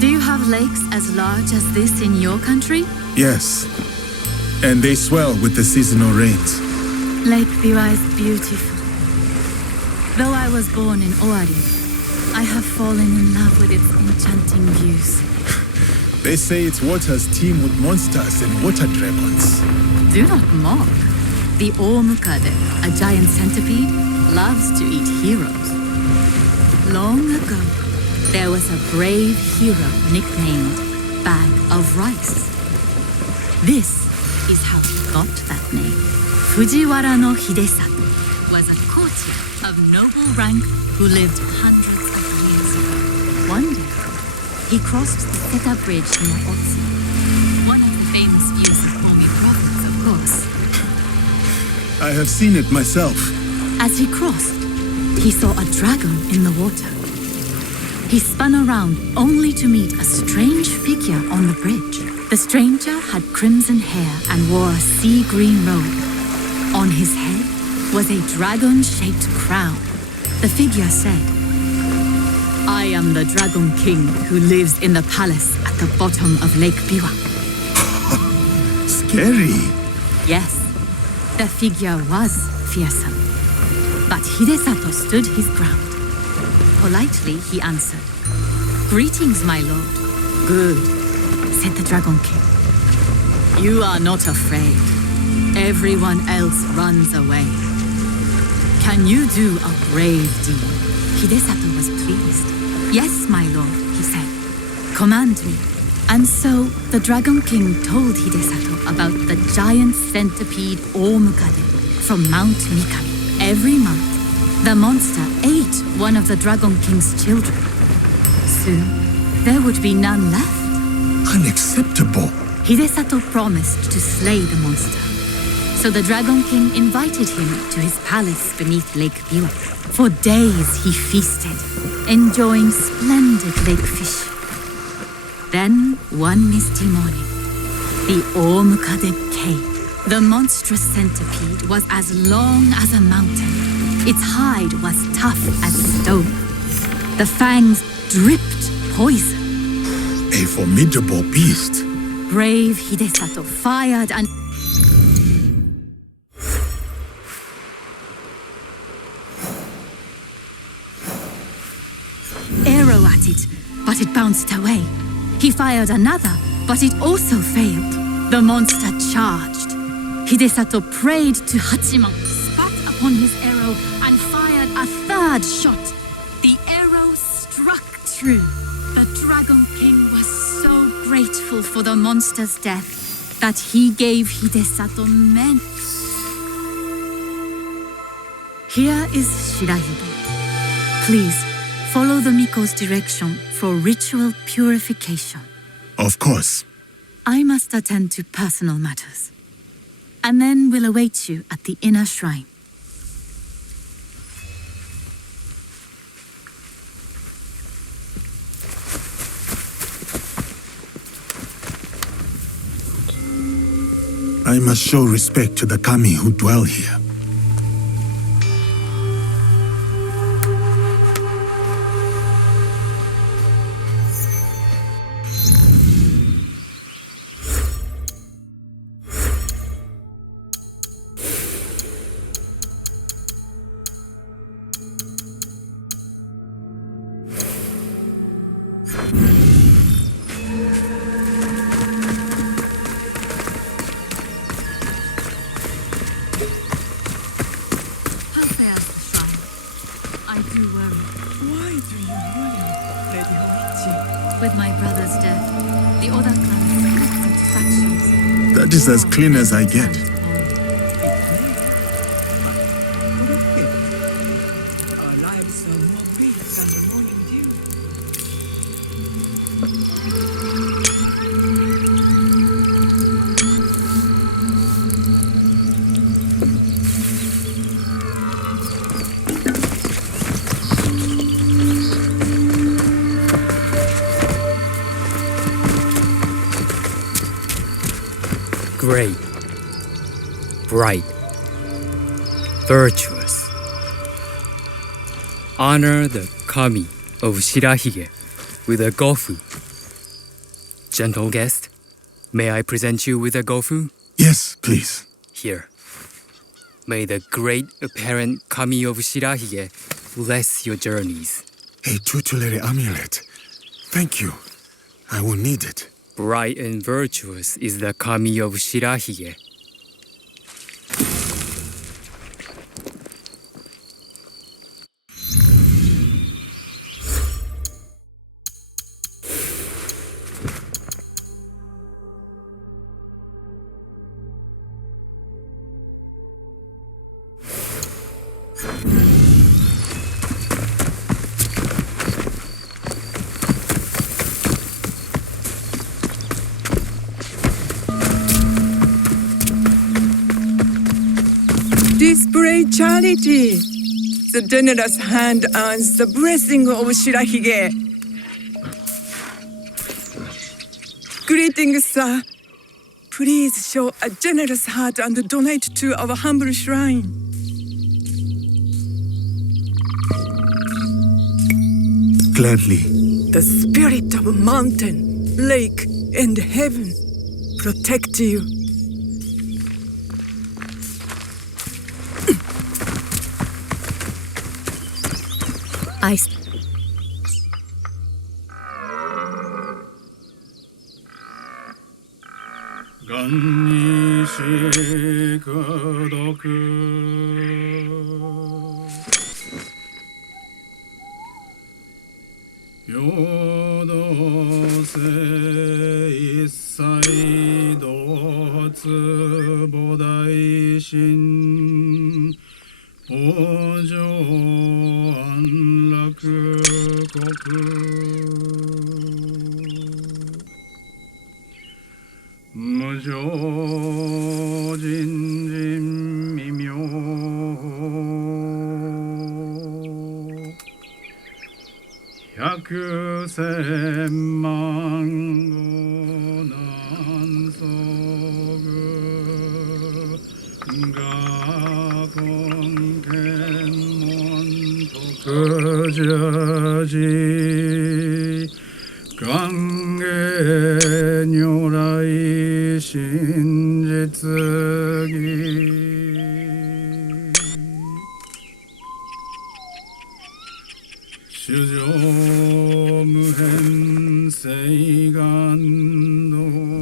Do you have lakes as large as this in your country? Yes. And they swell with the seasonal rains. Lake Biwa is beautiful. Though I was born in Owari, I have fallen in love with its enchanting views. They say its waters teem with monsters and water dragons. Do not mock. The Omukade, a giant centipede, loves to eat heroes. Long ago, there was a brave hero nicknamed Bag of Rice. This is how he got that name. Fujiwara no Hidesato was a courtier of noble rank who lived hundreds of years ago. One day, he crossed the Seta Bridge near Otsu, one of the famous views of Komi Province, of course. I have seen it myself. As he crossed, he saw a dragon in the water. He spun around only to meet a strange figure on the bridge. The stranger had crimson hair and wore a sea green robe. On his head was a dragon-shaped crown. The figure said, "I am the Dragon King who lives in the palace at the bottom of Lake Biwa." Scary. Yes, the figure was fearsome. But Hidesato stood his ground. Politely, he answered, "Greetings, my lord." "Good," said the Dragon King. "You are not afraid. Everyone else runs away. Can you do a brave deed?" Hidesato was pleased. "Yes, my lord," he said. "Command me." And so the Dragon King told Hidesato about the giant centipede Omukade from Mount Mikami. Every month, the monster ate one of the Dragon King's children. Soon, there would be none left. Unacceptable. Hidesato promised to slay the monster. So the Dragon King invited him to his palace beneath Lake Biwa. For days he feasted, enjoying splendid lake fish. Then, one misty morning, the Omukade came. The monstrous centipede was as long as a mountain. Its hide was tough as stone. The fangs dripped poison. A formidable beast. Brave Hidesato fired an arrow at it, but it bounced away. He fired another, but it also failed. The monster charged. Hidesato prayed to Hachiman, spat upon his arrow, and fired a third shot. The arrow struck true. The Dragon King was so grateful for the monster's death that he gave Hidesato many. Here is Shirahige. Please, follow the Miko's direction for ritual purification. Of course. I must attend to personal matters. And then we'll await you at the inner shrine. I must show respect to the kami who dwell here. With my brother's death, the Oda clan split into factions. That is as clean as I get. Our lives are more brief than the morning dew. Great, bright, virtuous. Honor the kami of Shirahige with a gofu. Gentle guest, may I present you with a gofu? Yes, please. Here. May the great apparent kami of Shirahige bless your journeys. A tutelary amulet. Thank you. I will need it. Bright and virtuous is the kami of Shirahige. Display charity. The generous hand earns the blessing of Shirahige. Greetings, sir. Please show a generous heart and donate to our humble shrine. Gladly. The spirit of mountain, lake, and heaven protect you.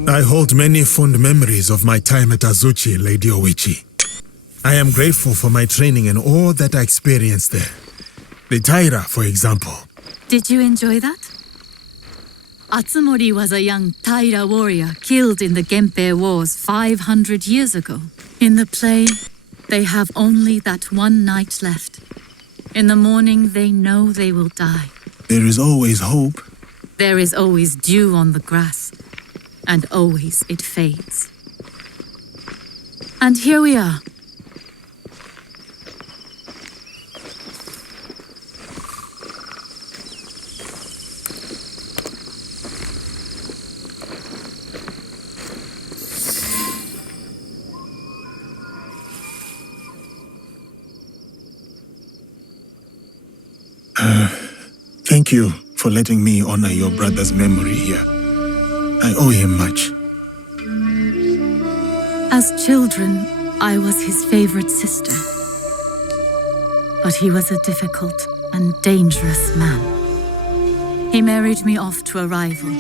I hold many fond memories of my time at Azuchi, Lady Oichi. I am grateful for my training and all that I experienced there. The Taira, for example. Did you enjoy that? Atsumori was a young Taira warrior killed in the Genpei Wars 500 years ago. In the play, they have only that one night left. In the morning, they know they will die. There is always hope. There is always dew on the grass, and always it fades. And here we are. Thank you for letting me honor your brother's memory here. I owe him much. As children, I was his favorite sister. But he was a difficult and dangerous man. He married me off to a rival,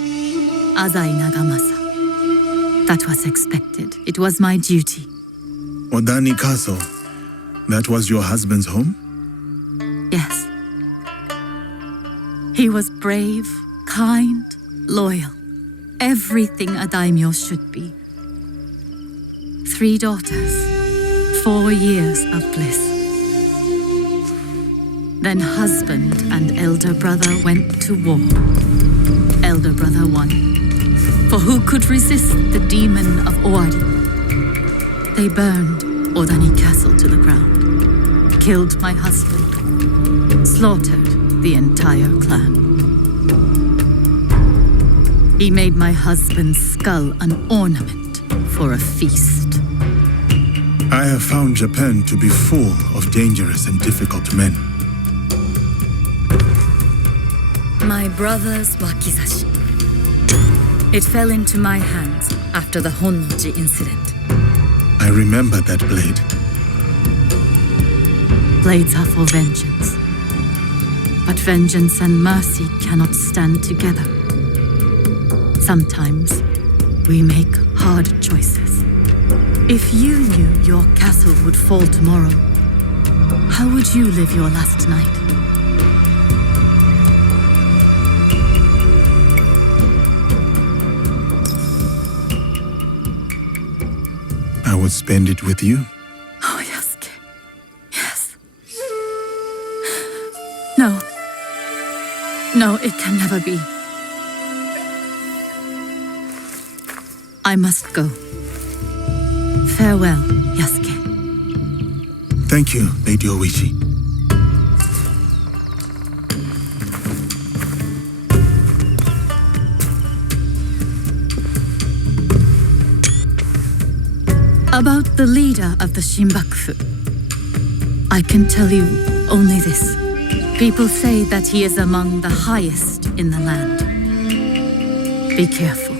Azai Nagamasa. That was expected. It was my duty. Odani Castle, that was your husband's home? Yes. He was brave, kind, loyal. Everything a daimyo should be. 3 daughters, 4 years of bliss. Then husband and elder brother went to war. Elder brother won. For who could resist the demon of Owari? They burned Odani Castle to the ground, killed my husband, slaughtered the entire clan. He made my husband's skull an ornament for a feast. I have found Japan to be full of dangerous and difficult men. My brother's wakizashi. It fell into my hands after the Honnoji incident. I remember that blade. Blades are for vengeance. But vengeance and mercy cannot stand together. Sometimes we make hard choices. If you knew your castle would fall tomorrow, how would you live your last night? I would spend it with you. Oh, Yasuke. Yes. No. No, it can never be. I must go. Farewell, Yasuke. Thank you, Lady Oichi. About the leader of the Shinbakufu, I can tell you only this. People say that he is among the highest in the land. Be careful.